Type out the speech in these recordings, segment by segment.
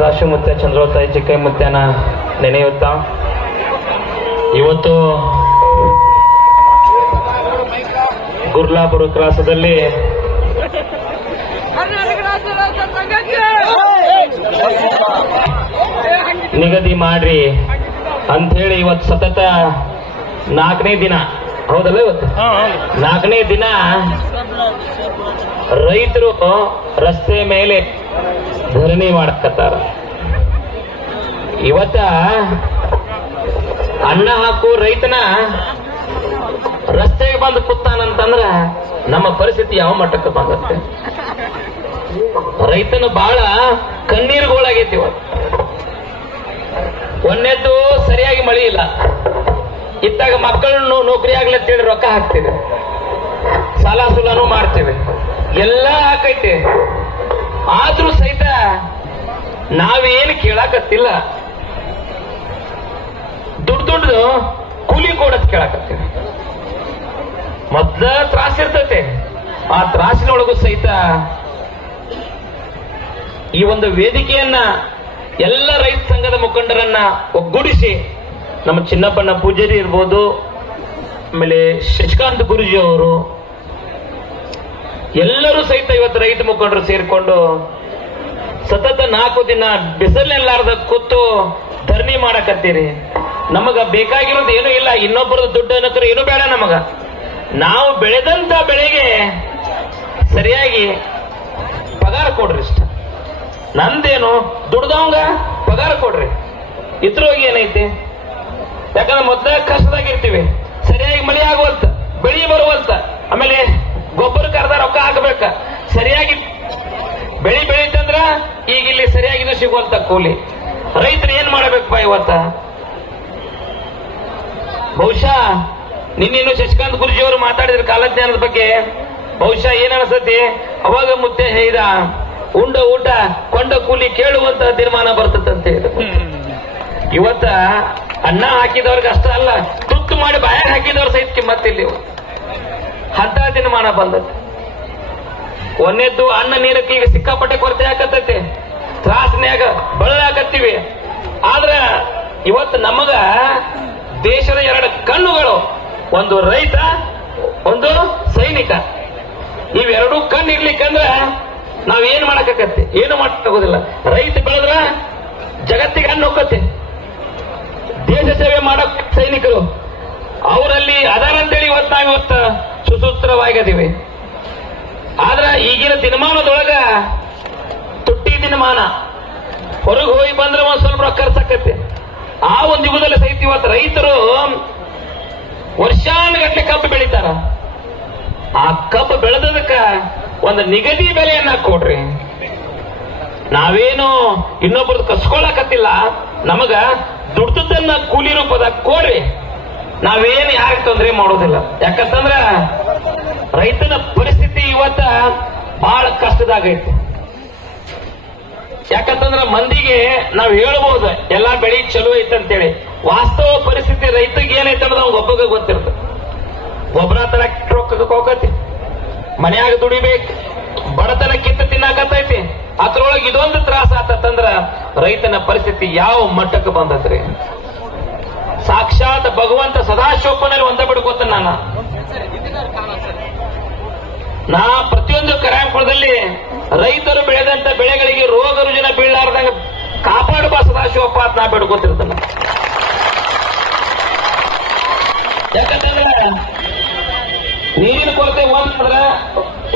ಸದಾಶಿವ ಮುತ್ಯ ಚಂದ್ರೋತಾಯಿ ಚಿಕ್ಕೈ ಮುತ್ಯನ ನೆನೆಯುತ್ತಾ ಇವತ್ತು ಗುರ್ಲಾಪುರ ಕ್ರಾಸದಲ್ಲಿ ನಿಗದಿ ಮಾಡ್ರಿ ಅಂಥೇಳಿ ಇವತ್ತು ಸತತ 4ನೇ ದಿನ, ಹೌದಲ್ಲ? ಇವತ್ತು 4ನೇ ದಿನ ರೈತರು ರಸ್ತೆ ಮೇಲೆ ಧರಣಿ ಮಾಡಕತ್ತಾರ. ಇವತ್ತ ಅನ್ನ ಹಾಕು ರೈತನ ರಸ್ತೆಗೆ ಬಂದು ಕೂತಾನಂತಂದ್ರ ನಮ್ಮ ಪರಿಸ್ಥಿತಿ ಯಾವ ಮಟ್ಟಕ್ಕೆ ಬಂದತ್ತೆ? ರೈತನ ಬಹಳ ಕಣ್ಣೀರುಗಳಾಗೈತಿ. ಇವತ್ತು ಒಂದೇದ್ದು ಸರಿಯಾಗಿ ಮಳಿ ಇಲ್ಲ, ಇತ್ತಾಗ ಮಕ್ಕಳನ್ನು ನೌಕರಿ ಆಗ್ಲತ್ತೇಳಿ ರೊಕ್ಕ ಹಾಕ್ತೇವೆ, ಸಾಲ ಸುಲಾನು ಮಾಡ್ತೇವೆ, ಎಲ್ಲ ಹಾಕೈತೆ. ಆದ್ರೂ ಸಹಿತ ನಾವೇನು ಕೇಳಾಕತ್ತಿಲ್ಲ, ದುಡ್ಡು ಕೂಲಿ ಕೊಡತ್ ಕೇಳಾಕತ್ತೀವಿ. ಮೊದ್ಲ ತ್ರಾಸ ಇರ್ತೈತೆ, ಆ ತ್ರಾಸಿನೊಳಗೂ ಸಹಿತ ಈ ಒಂದು ವೇದಿಕೆಯನ್ನ ಎಲ್ಲ ರೈತ ಸಂಘದ ಮುಖಂಡರನ್ನ ಒಗ್ಗೂಡಿಸಿ ನಮ್ಮ ಚಿನ್ನಪ್ಪಣ್ಣ ಪೂಜಾರಿ ಇರ್ಬೋದು, ಆಮೇಲೆ ಶಶಿಕಾಂತ್ ಗುರುಜಿ ಅವರು ಎಲ್ಲರೂ ಸಹಿತ ಇವತ್ತು ರೈತ ಮುಖಂಡರು ಸೇರಿಕೊಂಡು ಸತತ 4 ದಿನ ಬಿಸಿಲೆಲ್ಲಾರ್ದ ಕೂತು ಧರಣಿ ಮಾಡಕತ್ತೀರಿ. ನಮಗ ಬೇಕಾಗಿರೋದು ಏನೂ ಇಲ್ಲ, ಇನ್ನೊಬ್ಬರದ ದುಡ್ಡು ಅನ್ನೋಕ್ರೆ ಏನೂ ಬೇಡ. ನಮಗ ನಾವು ಬೆಳೆದಂತ ಬೆಳೆಗೆ ಸರಿಯಾಗಿ ಪಗಾರ ಕೊಡ್ರಿ ಇಷ್ಟ. ನಂದೇನು ದುಡ್ದವಂಗ ಪಗಾರ ಕೊಡ್ರಿ, ಇದ್ರೋಗಿ ಏನೈತಿ? ಯಾಕಂದ್ರೆ ಮೊದಲ ಕಷ್ಟದಾಗಿರ್ತೀವಿ, ಸರಿಯಾಗಿ ಮಳೆ ಆಗುವಂತ, ಬೆಳಿ ಬರುವಂತ, ಆಮೇಲೆ ಗೊಬ್ಬರಕ್ಕೆ ಅರ್ಧ ರೊಕ್ಕ ಹಾಕಬೇಕ, ಸರಿಯಾಗಿ ಬೆಳಿ ಬೆಳೀತಂದ್ರ ಈಗ ಇಲ್ಲಿ ಸರಿಯಾಗಿದ್ದು ಸಿಗುವಂತ ಕೂಲಿ. ರೈತರು ಏನ್ ಮಾಡಬೇಕಪ್ಪ ಇವತ್ತ? ಬಹುಶಃ ನಿನ್ನೇನು ಶಶಿಕಾಂತ್ ಗುರುಜಿ ಅವರು ಮಾತಾಡಿದ್ರ ಕಾಲಜ್ಞಾನದ ಬಗ್ಗೆ. ಬಹುಶಃ ಏನ್ ಅನಿಸ್ತತಿ, ಅವಾಗ ಮುತ್ತೆ ಹೇಳಿದ ಉಂಡ ಊಟ ಕೊಂಡ ಕೂಲಿ ಕೇಳುವಂತ ತೀರ್ಮಾನ ಬರ್ತದಂತ ಹೇಳಿದ್ರು. ಇವತ್ತ ಅನ್ನ ಹಾಕಿದವ್ರಿಗೆ ಅಷ್ಟ ಅಲ್ಲ, ತುತ್ತು ಮಾಡಿ ಬಾಯಾಗ ಹಾಕಿದವ್ರ ಸಹಿತ ಕಿಮ್ಮತ್ತಿಲ್ಲ. ಅಂತ ತೀರ್ಮಾನ ಬಂದತ್ತೆ. ಒಂದೇದ್ದು ಅನ್ನ ನೀರಕ್ಕೆ ಈಗ ಸಿಕ್ಕಾಪಟ್ಟೆ ಕೊರತೆ ಆಕತ್ತೈತೆ, ತ್ರಾಸನ್ಯಾಗ ಬಳಲಾಕತ್ತೀವಿ. ಆದ್ರ ಇವತ್ತು ನಮಗ ದೇಶದ 2 ಕಣ್ಣುಗಳು, ಒಂದು ರೈತ, ಒಂದು ಸೈನಿಕ. ಇವೆರಡೂ ಕಣ್ಣು ಇರ್ಲಿಕ್ಕಂದ್ರ ನಾವೇನ್ ಮಾಡಕತ್ತಿ? ಏನು ಮಾಡಕ್ಕಾಗೋದಿಲ್ಲ. ರೈತ ಬೆಳೆದ್ರ ಜಗತ್ತಿಗೆ ಹಣ್ಣು ಹೋಗತ್ತೆ. ದೇಶ ಸೇವೆ ಮಾಡಕ್ ಸೈನಿಕರು ಅವರಲ್ಲಿ ಅದಾರಂತೇಳಿ ಇವತ್ತು ನಾವಿವತ್ತು ಸುಸೂತ್ರವಾಗಿದ್ದೀವಿ. ಆದ್ರ ಈಗಿನ ದಿನಮಾನದೊಳಗ ತುಟ್ಟಿ ದಿನಮಾನ, ಹೊರಗೆ ಹೋಗಿ ಬಂದ್ರೆ ಒಂದ್ ಸ್ವಲ್ಪ ರೊಕ್ಕ ಖರ್ಚಾಕತ್ತೆ. ಆ ಒಂದು ಯುಗದಲ್ಲಿ ಸಹಿತ ಇವತ್ತು ರೈತರು ವರ್ಷಾನುಗಟ್ಟಲೆ ಕಬ್ಬು ಬೆಳಿತಾರ. ಆ ಕಬ್ಬು ಬೆಳೆದದಕ್ಕ ಒಂದು ನಿಗದಿ ಬೆಲೆಯನ್ನ ಕೊಡ್ರಿ. ನಾವೇನು ಇನ್ನೊಬ್ಬರದ್ದು ಕಸ್ಕೊಳಕತ್ತಿಲ್ಲ, ನಮಗ ದುಡ್ದನ್ನ ಕೂಲಿ ರೂಪದಾಗ ಕೊಡ್ರಿ. ನಾವೇನು ಯಾರಿಗೆ ತೊಂದರೆ ಮಾಡೋದಿಲ್ಲ. ಯಾಕಂತಂದ್ರ ರೈತನ ಪರಿಸ್ಥಿತಿ ಇವತ್ತ ಬಹಳ ಕಷ್ಟದಾಗೈತಿ. ಯಾಕಂತಂದ್ರ ಮಂದಿಗೆ ನಾವು ಹೇಳ್ಬೋದು ಎಲ್ಲಾ ಬೆಳಿ ಚಲೋ ಐತಂತೇಳಿ, ವಾಸ್ತವ ಪರಿಸ್ಥಿತಿ ರೈತಗೆ ಏನೈತೆ ಅನ್ನೋದು ಅವ್ನಿಗೆ ಒಬ್ಬಗ ಗೊತ್ತಿರ್ತದೆ. ಗೊಬ್ಬರ ತರಕ್ ರೊಕ್ಕ ಹೋಗತಿ, ಮನ್ಯಾಗ ದುಡಿಬೇಕು, ಬಡತನ ಕಿತ್ತು ತಿನ್ನಾಕತ್ತೈತಿ. ಅದ್ರೊಳಗೆ ಇದೊಂದು ತ್ರಾಸ ಆತಂದ್ರ ರೈತನ ಪರಿಸ್ಥಿತಿ ಯಾವ ಮಟ್ಟಕ್ಕೆ ಬಂದತ್ರಿ? ಸಾಕ್ಷಾತ್ ಭಗವಂತ ಸದಾಶಿವಪ್ಪನಲ್ಲಿ ಒಂದ ಬಿಡ್ಕೋತ ನಾ ಪ್ರತಿಯೊಂದು ಕರಾಂಪುರದಲ್ಲಿ ರೈತರು ಬೆಳೆದಂತ ಬೆಳೆಗಳಿಗೆ ರೋಗ ರುಜಿನ ಬೀಳಲಾರ್ದಂಗ ಕಾಪಾಡುವ ಸದಾಶಿವಪ್ಪ ಅಂತ ನಾ ಬಿಡ್ಕೋತಿರ್ತಾನ. ಯಾಕಂತಂದ್ರೆ ನೀರಿನ ಕೊರತೆ ಒಂದಂದ್ರ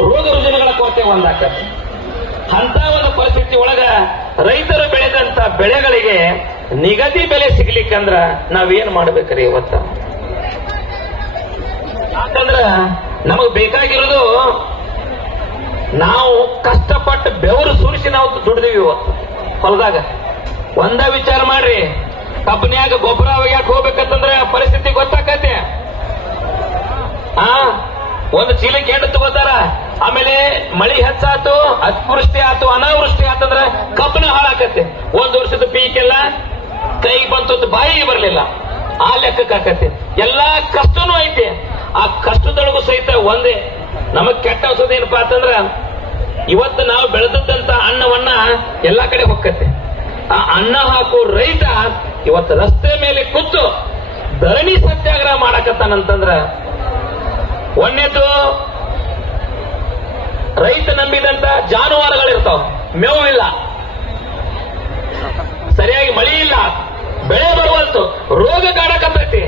ರೋಗ ರುಜಿನಗಳ ಕೊರತೆ ಒಂದಾಕತ್ತೆ. ಅಂತ ಒಂದು ಪರಿಸ್ಥಿತಿ ಒಳಗ ರೈತರು ಬೆಳೆದಂತ ಬೆಳೆಗಳಿಗೆ ನಿಗದಿ ಬೆಲೆ ಸಿಗ್ಲಿಕ್ಕಂದ್ರ ನಾವೇನ್ ಮಾಡ್ಬೇಕ್ರಿ ಇವತ್ತ? ಯಾಕಂದ್ರ ನಮಗ್ ಬೇಕಾಗಿರೋದು ನಾವು ಕಷ್ಟಪಟ್ಟು ಬೆವರು ಸುರಿಸಿ ನಾವು ದುಡ್ದೀವಿ ಇವತ್ತು ಹೊಲದಾಗ. ಒಂದ ವಿಚಾರ ಮಾಡ್ರಿ, ಕಬ್ಬನ್ಯಾಗ ಗೊಬ್ಬರ ಒಗ್ಯಾಕ ಹೋಗ್ಬೇಕಂತಂದ್ರ ಪರಿಸ್ಥಿತಿ ಗೊತ್ತಾಕತ್ತೆ. ಒಂದು ಚೀಲಕ್ಕೆ 8 ತಗೋತಾರ. ಆಮೇಲೆ ಮಳಿ ಹೆಚ್ಚಾತು, ಅತಿವೃಷ್ಟಿ ಆತು, ಅನಾವೃಷ್ಟಿ ಆತಂದ್ರ ಕಬ್ಬನ ಹಾಳಾಕತ್ತೆ. 1 ವರ್ಷದ ಪೀಕೆಲ್ಲ ಕೈಗೆ ಬಂತು, ಬಾಯಿಗೆ ಬರಲಿಲ್ಲ. ಆ ಲೆಕ್ಕಕ್ಕೆ ಆಕತ್ತೆ. ಎಲ್ಲಾ ಕಷ್ಟನೂ ಐತೆ. ಆ ಕಷ್ಟದೊಳಗೂ ಸಹಿತ ಒಂದೇ ನಮಗ್ ಕೆಟ್ಟ ಅನ್ಸೋದೇನಪ್ಪಾ ಅಂತಂದ್ರ ಇವತ್ತು ನಾವು ಬೆಳೆದಂತ ಅನ್ನವನ್ನ ಎಲ್ಲಾ ಕಡೆ ಹೊಕ್ಕತ್ತೆ. ಆ ಅನ್ನ ಹಾಕೋ ರೈತ ಇವತ್ತು ರಸ್ತೆ ಮೇಲೆ ಕೂತು ಧರಣಿ ಸತ್ಯಾಗ್ರಹ ಮಾಡಕತ್ತಾನಂತಂದ್ರ ಒಂದೇದು ರೈತ ನಂಬಿದಂತ ಜಾನುವಾರುಗಳಿರ್ತಾವ, ಮೇವು ಇಲ್ಲ, ಸರಿಯಾಗಿ ಮಳಿ ಇಲ್ಲ, ಬೆಳೆ ಬರುವಲ್ತು, ರೋಗ ಕಾಡಕತ್ತೈತಿ.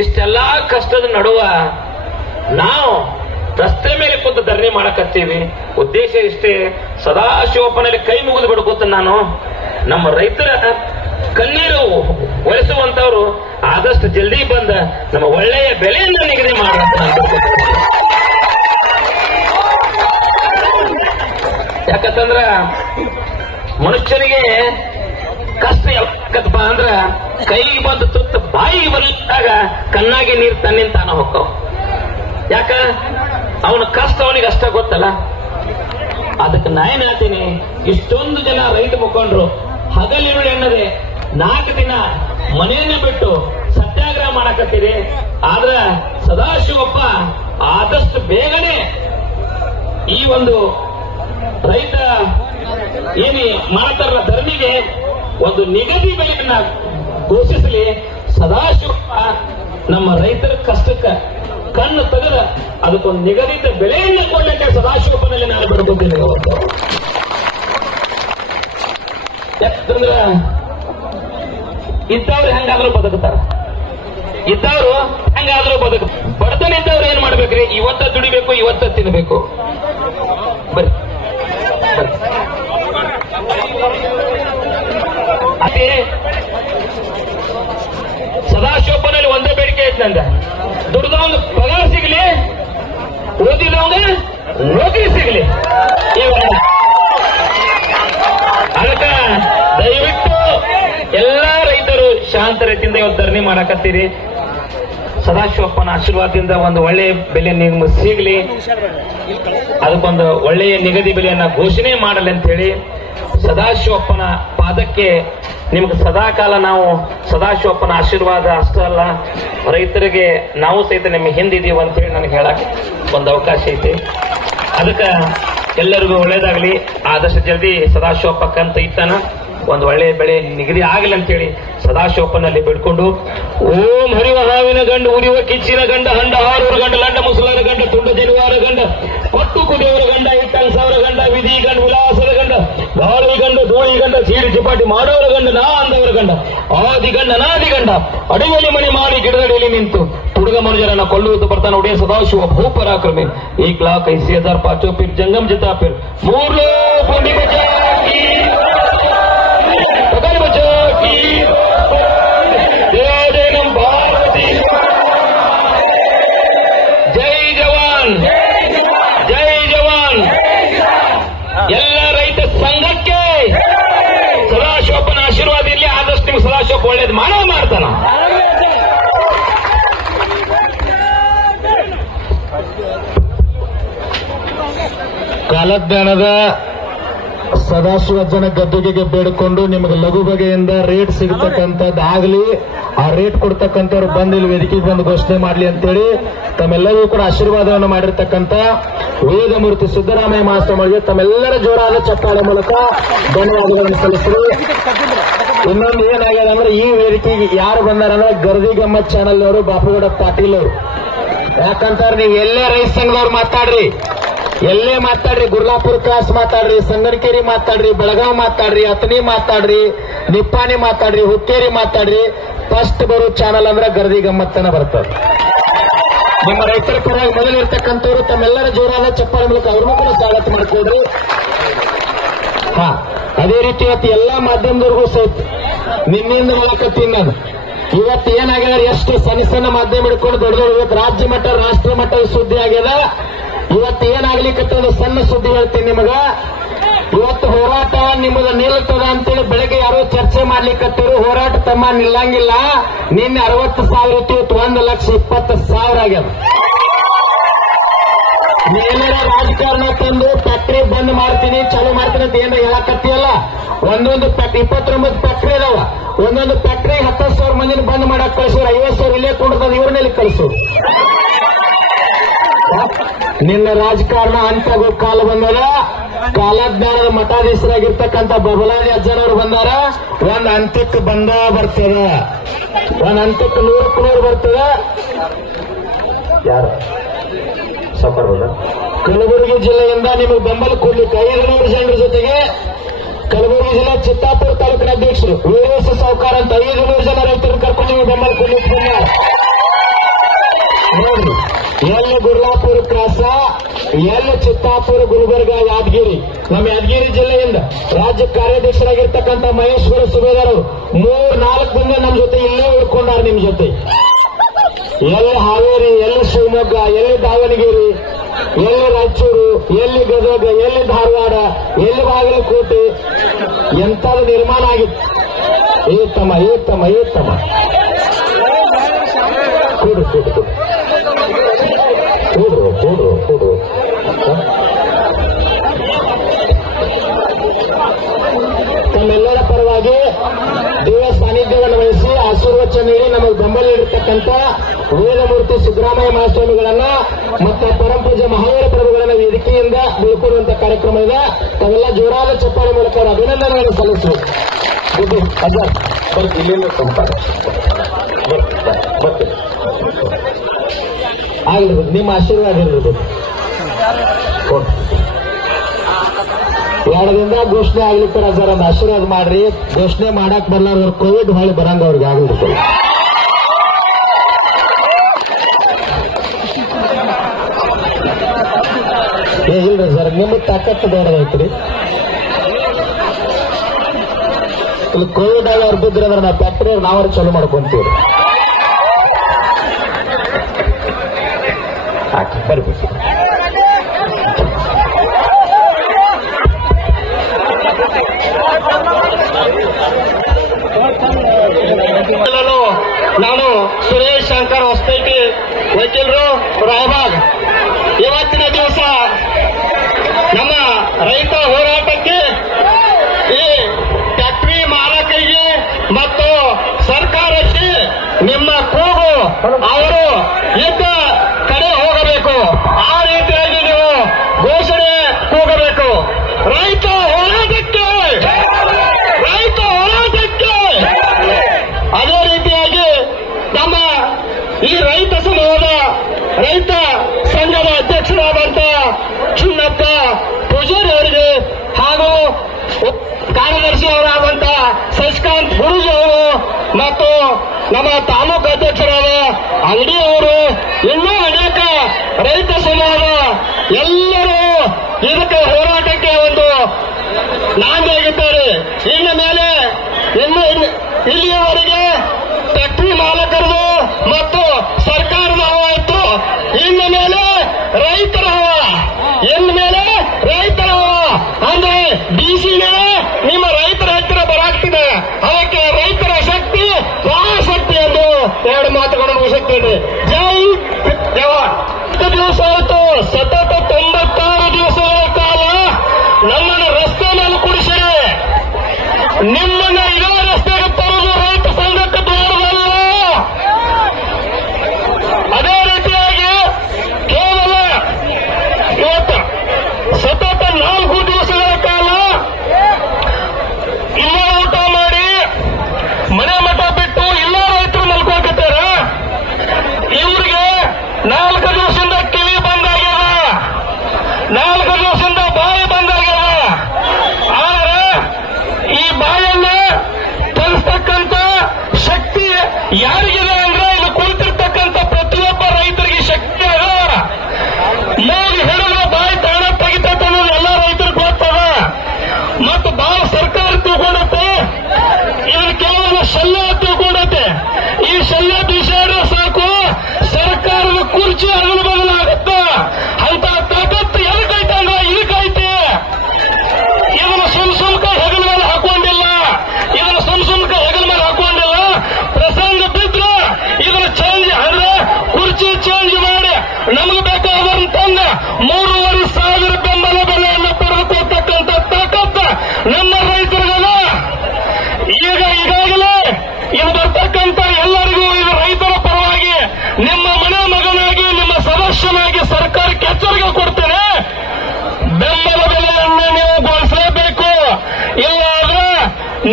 ಇಷ್ಟೆಲ್ಲಾ ಕಷ್ಟದ ನಡುವ ನಾವು ರಸ್ತೆ ಮೇಲೆ ಕೂತು ಧರಣಿ ಮಾಡಕತ್ತೀವಿ. ಉದ್ದೇಶ ಇಷ್ಟೇ, ಸದಾಶಿವಪ್ಪನಲ್ಲಿ ಕೈ ಮುಗಿದು ಬಿಡ್ಕೋತ ನಾನು ನಮ್ಮ ರೈತರ ಕಣ್ಣೀರು ಒರೆಸುವಂತವ್ರು ಆದಷ್ಟು ಜಲ್ದಿ ಬಂದ ನಮ್ಮ ಒಳ್ಳೆಯ ಬೆಲೆಯನ್ನು ನಿಗದಿ ಮಾಡಬೇಕು. ಯಾಕಂತಂದ್ರ ಮನುಷ್ಯನಿಗೆ ಕಷ್ಟ ಯಾಕಪ್ಪ ಅಂದ್ರ ಕೈಗೆ ಬಂದು ತುತ್ತು ಬಾಯಿಗೆ ಬಂದಾಗ ಕಣ್ಣಾಗಿ ನೀರು ತನ್ನಿಂದ ತಾನ ಹೋಗ್ತಾವ. ಯಾಕ ಅವನ ಕಷ್ಟ ಅವನಿಗೆ ಅಷ್ಟ ಗೊತ್ತಲ್ಲ. ಅದಕ್ಕೆ ನಾ ಏನ್ ಹೇಳ್ತೀನಿ, ಇಷ್ಟೊಂದು ಜನ ರೈತ ಮುಖಂಡರು ಹಗಲಿರುಳು ಎನ್ನದೆ 4 ದಿನ ಮನೆಯನ್ನೇ ಬಿಟ್ಟು ಸತ್ಯಾಗ್ರಹ ಮಾಡಕತ್ತೀರಿ. ಆದ್ರ ಸದಾಶಿವಪ್ಪ ಆದಷ್ಟು ಬೇಗನೆ ಈ ಒಂದು ರೈತ ಏನಿ ಮಾಡ್ತಾರ ಧರಣಿಗೆ ಒಂದು ನಿಗದಿ ಬೆಲೆಯನ್ನ ಘೋಷಿಸಲಿ. ಸದಾಶಿವಪ್ಪ ನಮ್ಮ ರೈತರ ಕಷ್ಟಕ್ಕೆ ಕಣ್ಣು ತೆಗೆದ ಅದಕ್ಕೊಂದು ನಿಗದಿತ ಬೆಲೆಯನ್ನು ಕೊಡಲಿಕ್ಕೆ ಸದಾಶಿವಪ್ಪನಲ್ಲಿ ನಾನು ಬಿಡ್ಕೊತೀನಿ. ಯಾಕಂದ್ರ ಇದ್ದವ್ರು ಹೆಂಗಾದ್ರೂ ಬದುಕ್ತಾರ, ಇದ್ದವ್ರು ಹೆಂಗಾದ್ರೂ ಬದುಕ. ಬಡತನ ಇದ್ದವ್ರು ಏನ್ ಮಾಡ್ಬೇಕ್ರಿ? ಇವತ್ತ ದುಡಿಬೇಕು, ಇವತ್ತ ತಿನ್ಬೇಕು. ಬರ್ರಿ ಅದೇ ಸದಾಶಿವಪ್ಪನಲ್ಲಿ ಒಂದೇ ಬೇಡಿಕೆ ಐತೆ ನಂದ, ದುಡ್ದವಂಗ ಪಗಾರ ಸಿಗ್ಲಿ, ಓದಿದವಂಗ ನೌಕರಿ ಸಿಗ್ಲಿ. ಅದಕ್ಕ ದಯವಿಟ್ಟು ಎಲ್ಲಾ ರೈತರು ಶಾಂತ ರೀತಿಯಿಂದ ಇವತ್ತು ಧರಣಿ ಮಾಡಕತ್ತೀರಿ. ಸದಾಶಿವಪ್ಪನ ಆಶೀರ್ವಾದದಿಂದ ಒಂದು ಒಳ್ಳೆಯ ಬೆಲೆ ನಿಮ್ಗೆ ಸಿಗಲಿ, ಅದಕ್ಕೊಂದು ಒಳ್ಳೆಯ ನಿಗದಿ ಬೆಲೆಯನ್ನ ಘೋಷಣೆ ಮಾಡಲಿ ಅಂತ ಹೇಳಿ ಸದಾಶಿವಪ್ಪನ ಪಾದಕ್ಕೆ ನಿಮ್ಗೆ ಸದಾಕಾಲ ನಾವು ಸದಾಶಿವಪ್ಪನ ಆಶೀರ್ವಾದ ಅಷ್ಟೇ ಅಲ್ಲ, ರೈತರಿಗೆ ನಾವು ಸಹಿತ ನಿಮ್ಮ ಹಿಂದಿದೀವಿ ಅಂತ ಹೇಳಿ ನನಗೆ ಹೇಳಕ್ ಒಂದು ಅವಕಾಶ ಐತಿ. ಅದಕ್ಕೆ ಎಲ್ಲರಿಗೂ ಒಳ್ಳೇದಾಗಲಿ. ಆದಷ್ಟು ಜಲ್ದಿ ಸದಾಶಿವಪ್ಪ ಕಂತ ಇತ್ತಾನ ಒಂದು ಒಳ್ಳೆಯ ಬೆಳೆ ನಿಗದಿ ಆಗಲಿ ಅಂತೇಳಿ ಸದಾಶಿವಪ್ಪನಲ್ಲಿ ಬಿಡ್ಕೊಂಡು ಓಂ ಹರಿವ ಹಾವಿನ ಗಂಡು ಉರಿಯುವ ಕಿಚ್ಚಿನ ಗಂಡ ಹಂಡ ಹಾರೂರ ಗಂಡ ಲಂಡ ಮುಸುಲರ ಗಂಡ ತುಂಡ ಜನಿವಾರ ಗಂಡ ಪಟ್ಟು ಕುದಿಯವರ ಗಂಡ ಇಟ್ಟಂಸವರ ಗಂಡ ವಿಧಿ ಗಂಡ ವಿಲಾಸದ ಗಂಡ ಬಾಳಿ ಗಂಡ ಧೂಳಿ ಗಂಡ ಚೀರಿ ಚಿಪಾಟಿ ಮಾಡೋರ ಗಂಡ ನಾ ಅಂದವರ ಗಂಡ ಆದಿ ಗಂಡ ನಾದಿ ಗಂಡ ಅಡಿಯಲ್ಲಿ ಮನೆ ಮಾಡಿ ಗಿಡದಡಿಯಲ್ಲಿ ನಿಂತು ತುಡುಗ ಮನುಜರನ್ನ ಕೊಲ್ಲುವುದು ಬರ್ತಾನೆ ಒಡೆಯ ಸದಾಶಿವ ಭೂಪರಾಕ್ರಮಿ ಈಕ್ಲಾ ಕೈಸಿ ಹಜಾರ್ ಪಾಚೋ ಪಿರ್ ಜಂಗಮ್ ಜತಾ ಪಿರ್ ಮೂರ್ಲೋ ಪುಂಡಿ ಬಚಾಕಿ पकड़ बचो की जय जय नम भारती जय जवान जय जवान ಎಲ್ಲ ರೈತ ಸಂಘಕ್ಕೆ ಸದಾಶಿವಪ್ಪನ ಆಶೀರ್ವಾದ ಇರಲಿ. ಆದಷ್ಟು ನಿಮ್ಗೆ ಸದಾಶಿವಪ್ಪ ಒಳ್ಳೇದು ಮಾಡ್ತಾನ. ಕಾಲಜ್ಞಾನದ ಸದಾಶಿವಜ್ಜನ ಗದ್ದುಗೆಗೆ ಬೇಡಿಕೊಂಡು ನಿಮಗೆ ಲಘು ಬಗೆಯಿಂದ ರೇಟ್ ಸಿಗತಕ್ಕಂಥದ್ದಾಗಲಿ, ಆ ರೇಟ್ ಕೊಡ್ತಕ್ಕಂಥವ್ರು ಬಂದು ಇಲ್ಲಿ ವೇದಿಕೆಗೆ ಬಂದು ಘೋಷಣೆ ಮಾಡಲಿ ಅಂತೇಳಿ ತಮ್ಮೆಲ್ಲರಿಗೂ ಕೂಡ ಆಶೀರ್ವಾದವನ್ನು ಮಾಡಿರ್ತಕ್ಕಂಥ ವೇದಮೂರ್ತಿ ಸಿದ್ದರಾಮಯ್ಯ ಮಹಾಸ್ವಾಮಿಗೆ ತಮ್ಮೆಲ್ಲರ ಜೋರಾದ ಚಪ್ಪಾಳೆ ಮೂಲಕ ಧನ್ಯವಾದಗಳನ್ನು ಸಲ್ಲಿಸಿರಿ. ಇನ್ನೊಂದು ಏನಾಗ್ಯದ ಅಂದ್ರೆ ಈ ವೇದಿಕೆಗೆ ಯಾರು ಬಂದಾರಂದ್ರೆ ಗರ್ದಿ ಗಮ್ಮತ್ ಚಾನಲ್ ಅವರು, ಬಾಪುಗೌಡ ಪಾಟೀಲ್ ಅವರು. ಯಾಕಂತಾರೆ ನೀವು ಎಲ್ಲೇ ರೈತ ಸಂಘದವ್ರು ಮಾತಾಡ್ರಿ, ಎಲ್ಲೇ ಮಾತಾಡ್ರಿ, ಗುರ್ಲಾಪುರ ಕ್ರಾಸ್ ಮಾತಾಡ್ರಿ, ಸಂಗನಕೇರಿ ಮಾತಾಡ್ರಿ, ಬೆಳಗಾವ್ ಮಾತಾಡ್ರಿ, ಅತನಿ ಮಾತಾಡ್ರಿ, ನಿಪ್ಪಾಣಿ ಮಾತಾಡ್ರಿ, ಹುಕ್ಕೇರಿ ಮಾತಾಡ್ರಿ, ಫಸ್ಟ್ ಬರೋ ಚಾನಲ್ ಅಂದ್ರೆ ಗರ್ದಿ ಗಮ್ಮತ್ತನ ಬರ್ತದೆ. ನಿಮ್ಮ ರೈತರ ಪರವಾಗಿ ಮೊದಲಿರ್ತಕ್ಕಂಥವ್ರು ತಮ್ಮೆಲ್ಲರ ಜೋರಾದ ಚಪ್ಪಾಳೆ ಮೂಲಕ ಅವ್ರನ್ನೂ ಕೂಡ ಸ್ವಾಗತ ಮಾಡ್ಕೊಡ್ರಿ. ಅದೇ ರೀತಿ ಇವತ್ತು ಎಲ್ಲಾ ಮಾಧ್ಯಮದವ್ರಿಗೂ ಸಹಿತ ನಿನ್ನಿಂದ ಮೂಲಕತ್ತೀನಿ ನಾನು. ಇವತ್ತು ಏನಾಗ್ಯದ, ಎಷ್ಟು ಸಣ್ಣ ಸಣ್ಣ ಮಾಧ್ಯಮ ಹಿಡ್ಕೊಂಡು ದೊಡ್ಡ ದೊಡ್ಡ ಇವತ್ತು ರಾಜ್ಯ ಮಟ್ಟ ರಾಷ್ಟ್ರ ಮಟ್ಟದ ಸುದ್ದಿ ಆಗ್ಯದ. ಇವತ್ತು ಏನಾಗ್ಲಿಕ್ಕತ್ತದ ಸಣ್ಣ ಸುದ್ದಿ ಹೇಳ್ತೀನಿ ನಿಮಗ. ಇವತ್ತು ಹೋರಾಟ ನಿಮ್ಮದ ನಿಲ್ತದ ಅಂತೇಳಿ ಬೆಳಗ್ಗೆ ಯಾರೋ ಚರ್ಚೆ ಮಾಡ್ಲಿಕ್ಕತ್ತರು. ಹೋರಾಟ ತಮ್ಮ ನಿಲ್ಲಂಗಿಲ್ಲ. ನಿನ್ನೆ 60,000 ಇತ್ತು, ಇವತ್ತು 1,20,000 ಆಗ್ಯದ. ನೀವೆಲ್ಲರ ರಾಜಕಾರಣ ತಂದು ಫ್ಯಾಕ್ಟ್ರಿ ಬಂದ್ ಮಾಡ್ತೀನಿ ಚಾಲೂ ಮಾಡ್ತೀನಿ ಅಂತ ಏನಾರ ಹೇಳಕತ್ತಿಯಲ್ಲ. ಒಂದೊಂದು 29 ಫ್ಯಾಕ್ಟ್ರಿ ಅದಾವ. ಒಂದೊಂದು ಫ್ಯಾಕ್ಟ್ರಿ 10,000 ಮಂದಿನ ಬಂದ್ ಮಾಡಕ್ ಕಳಿಸೋರು, 50,000 ಇಲ್ಲೇ ಕೊಂಡ್ರದ ಇವ್ರನ್ನೆಲ್ಲಿ ಕಳಿಸೋರು. ನಿನ್ನ ರಾಜಕಾರಣ ಅಂತಾಗೋ ಕಾಲ ಬಂದದ. ಕಾಲಜ್ಞಾನದ ಮಠಾಧೀಶರಾಗಿರ್ತಕ್ಕಂಥ ಬಬಲಾದಿ ಅಜ್ಜನವರು ಬಂದಾರ. ಒಂದ್ ಹಂತಕ್ಕೆ ಬರ್ತದ, ಒಂದ್ ಹಂತಕ್ಕೆ 100 ಬರ್ತದ. ಯಾರು ಸಫರ್ ಕಲಬುರಗಿ ಜಿಲ್ಲೆಯಿಂದ ನಿಮಗೆ ಬೆಂಬಲ ಕೊಡ್ಲಿಕ್ಕೆ 500 ಜನರ ಜೊತೆಗೆ ಕಲಬುರಗಿ ಜಿಲ್ಲೆ ಚಿತ್ತಾಪುರ ತಾಲೂಕಿನ ಅಧ್ಯಕ್ಷರು ವೀರೇಶ ಸಾವ್ಕಾರ ಅಂತ 500 ಜನ ರೈತರನ್ನು ಕರ್ಕೊಂಡು ನೀವು ಬೆಂಬಲ ಕೊಡ್ಲಿಕ್ಕೆ ಬಂದಾರ. ನೋಡ್ರಿ, ಎಲ್ಲಿ ಗುರ್ಲಾಪುರ ಕ್ರಾಸ, ಎಲ್ಲಿ ಚಿತ್ತಾಪುರ, ಗುಲ್ಬರ್ಗ, ಯಾದಗಿರಿ. ನಮ್ಮ ಯಾದಗಿರಿ ಜಿಲ್ಲೆಯಿಂದ ರಾಜ್ಯ ಕಾರ್ಯಾಧ್ಯಕ್ಷರಾಗಿರ್ತಕ್ಕಂಥ ಮಹೇಶ್ವರ ಸುಬೇದಾರ್ 3-4 ದಿನ ನಮ್ಮ ಜೊತೆ ಇಲ್ಲೇ ಉಳ್ಕೊಂಡಾರ. ನಿಮ್ ಜೊತೆ ಎಲ್ಲಿ ಹಾವೇರಿ, ಎಲ್ಲಿ ಶಿವಮೊಗ್ಗ, ಎಲ್ಲಿ ದಾವಣಗೆರೆ, ಎಲ್ಲಿ ರಾಯಚೂರು, ಎಲ್ಲಿ ಗದಗ, ಎಲ್ಲಿ ಧಾರವಾಡ, ಎಲ್ಲಿ ಬಾಗಲಕೋಟೆ, ಎಂತಾದ್ರೂ ನಿರ್ಮಾಣ ಆಗಿತ್ತು. ಏತಮ್ಮ ಕೂಡು ತಮ್ಮೆಲ್ಲರ ಪರವಾಗಿ ದೇವ ಸಾನ್ನಿಧ್ಯವನ್ನು ವಹಿಸಿ ಆಶೀರ್ವಚನ ನೀಡಿ ನಮಗೆ ಬೆಂಬಲ ನೀಡಿರ್ತಕ್ಕಂಥ ವೇದಮೂರ್ತಿ ಸಿದ್ದರಾಮಯ್ಯ ಮಹಾಸ್ವಾಮಿಗಳನ್ನ ಮತ್ತು ಪರಮಪೂಜ್ಯ ಮಹಾವೀರ ಪ್ರಭುಗಳನ್ನ ವೇದಿಕೆಯಿಂದ ಬೀಳ್ಕೊಡುವಂತ ಕಾರ್ಯಕ್ರಮ ಇದೆ. ತಾವೆಲ್ಲ ಜೋರಾದ ಚಪ್ಪಾಳೆ ಮೂಲಕ ಅವರ ಅಭಿನಂದನೆಗಳನ್ನು ಸಲ್ಲಿಸಬೇಕು. ಅಜಾರ್ ಬರ್ತಿ ಇಲ್ಲೆಲ್ಲ ಆಗಿರ್ಬೋದು, ನಿಮ್ಮ ಆಶೀರ್ವಾದ ಇರಬೇಕು. 2 ದಿನದ ಘೋಷಣೆ ಆಗ್ಲಿಕ್ಕೆ ಅಜಾರ್ ಒಂದು ಆಶೀರ್ವಾದ ಮಾಡ್ರಿ. ಘೋಷಣೆ ಮಾಡಕ್ ಬರ್ಲಾರ್ದವ್ರು ಕೋವಿಡ್ ಹೊಳಿ ಬರಂಗ ಅವ್ರಿಗೆ ಆಗಿರ್ಬೇಕು. ಇಲ್ರಿ ಸರ್, ನಿಮ್ಮ ತಾಕತ್ತು ದೊಡ್ಡದೈತ್ರಿ. ಇಲ್ಲಿ ಕೋವಿಡ್ ಆಗಿ ಅವ್ರು ಬಿದ್ದರೆ ಅಂದ್ರೆ ನಾವು ಫ್ಯಾಕ್ಟ್ರಿ ನಾವ್ರು ಚಾಲೂ ಮಾಡ್ಕೊಂತೀವ್ರಿ. ಬರ್ಬೇಕು. ನಾನು ಸುರೇಶ್ ಶಂಕರ್ ಹೊಸಪೇಟೆ ವಕೀಲರು ರಾಯಬಾಗ್. ಇವತ್ತಿನ ದಿವಸ ನಮ್ಮ ರೈತ ಹೋರಾಟಕ್ಕೆ ಈ ಫ್ಯಾಕ್ಟರಿ ಮಾಲಕರಿಗೆ ಮತ್ತು ಸರ್ಕಾರಕ್ಕೆ ನಿಮ್ಮ ಕೂಗು ಅವರು ಯುದ್ಧ ಕಡೆ ಹೋಗಬೇಕು. ಆ ರೀತಿಯಾಗಿ ನೀವು ಘೋಷಣೆ ಕೂಗಬೇಕು. ರೈತ ಹೋರಾಟಕ್ಕೆ, ರೈತ ಹೋರಾಟಕ್ಕೆ. ಅದೇ ರೀತಿಯಾಗಿ ನಮ್ಮ ಈ ರೈತ ಸಮೂಹದ ರೈತ ಸಂಘದ ಅಧ್ಯಕ್ಷರಾದಂತ ಚಿನ್ನಕ್ಕ ಪೂಜಾರಿ ಅವರಿಗೆ ಹಾಗೂ ಕಾರ್ಯದರ್ಶಿ ಅವರಾದಂತ ಶಶಿಕಾಂತ್ ಗುರೂಜಿ ಅವರು ಮತ್ತು ನಮ್ಮ ತಾಲೂಕು ಅಧ್ಯಕ್ಷರಾದ ಅಂಗಡಿ ಅವರು, ಇನ್ನೂ ಅನೇಕ ರೈತ ಸಮೂಹದ ಎಲ್ಲರೂ ಇದಕ್ಕೆ ಹೋರಾಟಕ್ಕೆ ಒಂದು ನಾಂದಿಯಾಗಿದ್ದಾರೆ. ಇನ್ನು ಮೇಲೆ ಇಲ್ಲಿಯವರೆಗೆ ಫ್ಯಾಕ್ಟರಿ ಮಾಲಕರದು ಮತ್ತು ಸರ್ಕಾರದ ಹವಾ ಇತ್ತು. ಇನ್ನು ಮೇಲೆ ರೈತರ ಹವಾ, ರೈತರ ಹವಾ ಅಂದ್ರೆ ಡಿಸಿನೇ ನಿಮ್ಮ ರೈತರ ಹತ್ತಿರ ಬರಾಗ್ತಿದೆ. ಅದಕ್ಕೆ ರೈತರ ಶಕ್ತಿ ಪರಾಶಕ್ತಿ ಎಂದು 2 ಮಾತುಗಳನ್ನು ಮುಗಿಸುತ್ತೇನೆ. ಜೈ ಜವಾನ್. 10 ದಿವಸ ಆಯಿತು, ಸತತ 96 ದಿವಸಗಳ ಕಾಲ ನಮ್ಮನ್ನು ರಸ್ತೆ ಮೇಲೆ ಕುಡಿಸಿದೆ. ನಿಮ್ಮನ್ನ ಇದೇ ರಸ್ತೆಗೆ ತರುವುದು ರೈತ ಸಂಘಕ್ಕೆ ದೂರವಲ್ಲ. ಅದೇ ರೀತಿಯಾಗಿ ಕೇವಲ ಇವತ್ತು ಸತತ 4 ದಿವಸಗಳ ಕಾಲ ಇಲ್ಲ ಊಟ ಮಾಡಿ ಮನೆ ಮಠ ಬಿಟ್ಟು ಇಲ್ಲ ರೈತರು ಮಲ್ಕೋಕಿದ್ದಾರೆ. ಇವ್ರಿಗೆ 4 ದಿವಸದಿಂದ ಕಿವಿ ಬಂದಾಗ್ಯದ, 4 ದಿವಸದಿಂದ ಬಾಯಿ ಬಂದಾಗ್ಯದ. ಆದರೆ ಈ ಬಾಯನ್ನ ತೆಗೆಸ್ತಕ್ಕಂಥ ಶಕ್ತಿ ಯಾರಿಗಿದೆ ಅಂದ್ರೆ ಇಲ್ಲಿ ಕುಳಿತಿರ್ತಕ್ಕಂಥ ಪ್ರತಿಯೊಬ್ಬ ರೈತರಿಗೆ ಶಕ್ತಿ ಅದ. ಮೂಗಿ ಹಿಡಿದ ಬಾಯಿ ತಾಣ ತೆಗಿತೈತೆ ಅನ್ನೋದು ಎಲ್ಲ ರೈತರಿಗೆ ಗೊತ್ತದ. ಮತ್ತು ಬಹಳ ಸರ್ಕಾರ ತಿಳ್ಕೊಂಡತ್ತೆ. ಇದನ್ನು ಕೇವಲ ಶಲ್ಯ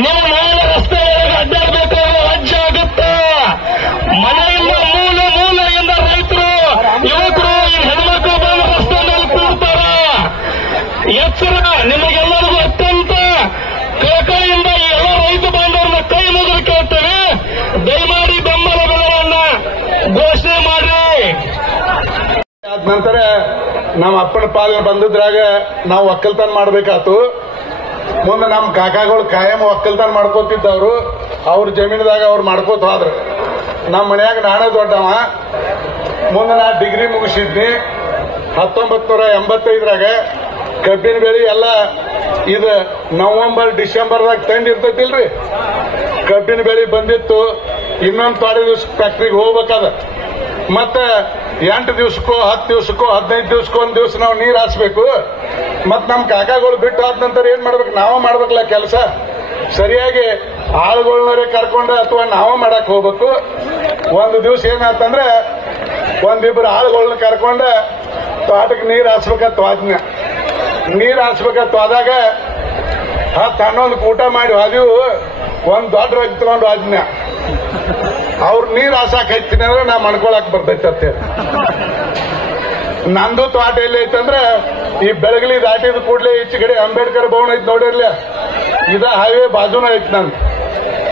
ನಿಮ್ಮ ಮೂಲ ರಸ್ತೆ ಅಡ್ಡಾಡಬೇಕಾದ್ರೆ ರಾಜ್ಯ ಆಗುತ್ತೆ. ಮನೆಯಿಂದ ಮೂಲೆಯಿಂದ ರೈತರು ಯುವಕರು ಹೆಣ್ಮಕ್ಳು ಬಂದು ರಸ್ತೆ ಮೇಲೆ ಕೂಡ್ತಾರ. ಎಚ್ಚರ, ನಿಮಗೆಲ್ಲರಿಗೂ ಅತ್ಯಂತ ಕಳಕಳಿಯಿಂದ ಈ ಎಲ್ಲ ರೈತ ಬಾಂಧವರನ್ನ ಕೈ ಮುಗಿದು ಕೇಳ್ತೇವೆ, ದಯಮಾಡಿ ಬೆಂಬಲ ಬೆಲೆಯನ್ನ ಘೋಷಣೆ ಮಾಡ್ರಿ. ಆದ ನಂತರ ನಮ್ಮ ಅಪ್ಪನ ಪಾಲನೆ ಬಂದಿದ್ರಾಗ ನಾವು ಒಕ್ಕಲ್ತನ ಮಾಡ್ಬೇಕಾತು. ಮುಂದೆ ನಮ್ಮ ಕಾಕಾಗಳು ಕಾಯಂ ಒಕ್ಕಲ್ತನ ಮಾಡ್ಕೋತಿದ್ದವ್ರು. ಅವ್ರ ಜಮೀನದಾಗ ಅವ್ರು ಮಾಡ್ಕೋತ ಹೋದ್ರು. ನಮ್ಮ ಮನ್ಯಾಗ ನಾನೇ ದೊಡ್ಡವ. ಮುಂದೆ ನಾ ಡಿಗ್ರಿ ಮುಗಿಸಿದ್ನಿ 1985ರಾಗ. ಕಬ್ಬಿನ ಬೆಳೆ ಎಲ್ಲ ಇದು ನವೆಂಬರ್ ಡಿಸೆಂಬರ್ದಾಗ ತಂದಿರ್ತೈತಿಲ್ರಿ. ಕಬ್ಬಿನ ಬೆಳೆ ಬಂದಿತ್ತು. ಇನ್ನೊಂದು ತೊಡೆ ದಿವ್ಸ ಫ್ಯಾಕ್ಟ್ರಿಗೆ ಹೋಗ್ಬೇಕಾದ. ಮತ್ತೆ 8 ದಿವ್ಸಕ್ಕೋ 10 ದಿವ್ಸಕ್ಕೋ 15 ದಿವ್ಸಕ್ಕೋ ಒಂದ್ ದಿವ್ಸ ನಾವು ನೀರು ಹಾಸ್ಬೇಕು. ಮತ್ ನಮ್ ಕಾಕಾಗಳು ಬಿಟ್ಟು ಆದ ನಂತರ ಏನ್ ಮಾಡ್ಬೇಕು, ನಾವ ಮಾಡ್ಬೇಕಲ್ಲ ಕೆಲಸ. ಸರಿಯಾಗಿ ಆಳುಗಳನ್ನರೇ ಕರ್ಕೊಂಡ ಅಥವಾ ನಾವ ಮಾಡಕ್ ಹೋಗ್ಬೇಕು. ಒಂದು ದಿವ್ಸ ಏನಾತಂದ್ರೆ ಒಂದಿಬ್ರು ಆಳುಗಳನ್ನ ಕರ್ಕೊಂಡ ತೋಟಕ್ಕೆ ನೀರು ಹಾಸ್ಬೇಕತ್ತು. ಆದ್ನ ನೀರು ಹಾಸ್ಬೇಕತ್ತು. ಆದಾಗ 10-11 ಊಟ ಮಾಡಿ ಅದೀವು. ಒಂದ್ ದೊಡ್ಡ ರಗ್ ತಗೊಂಡು ಆದ್ನ ಅವ್ರ ನೀರ್ ಹಾಸಾಕ್ ಹಚ್ತೀನಿ ಅಂದ್ರೆ ನಾ ಮಣ್ಕೊಳಕ್ ಬರ್ತೈತೆ ಅಂತೇಳಿ. ನಂದು ತೋಟ ಎಲ್ಲಿ ಐತಂದ್ರೆ ಈ ಬೆಳಗಲಿ ದಾಟಿದ ಕೂಡಲೇ ಈಚೆ ಕಡೆ ಅಂಬೇಡ್ಕರ್ ಭವನ ಐತಿ ನೋಡಿರ್ಲಿ, ಇದ ಹೈವೇ ಬಾಜುನ ಐತಿ. ನಂದು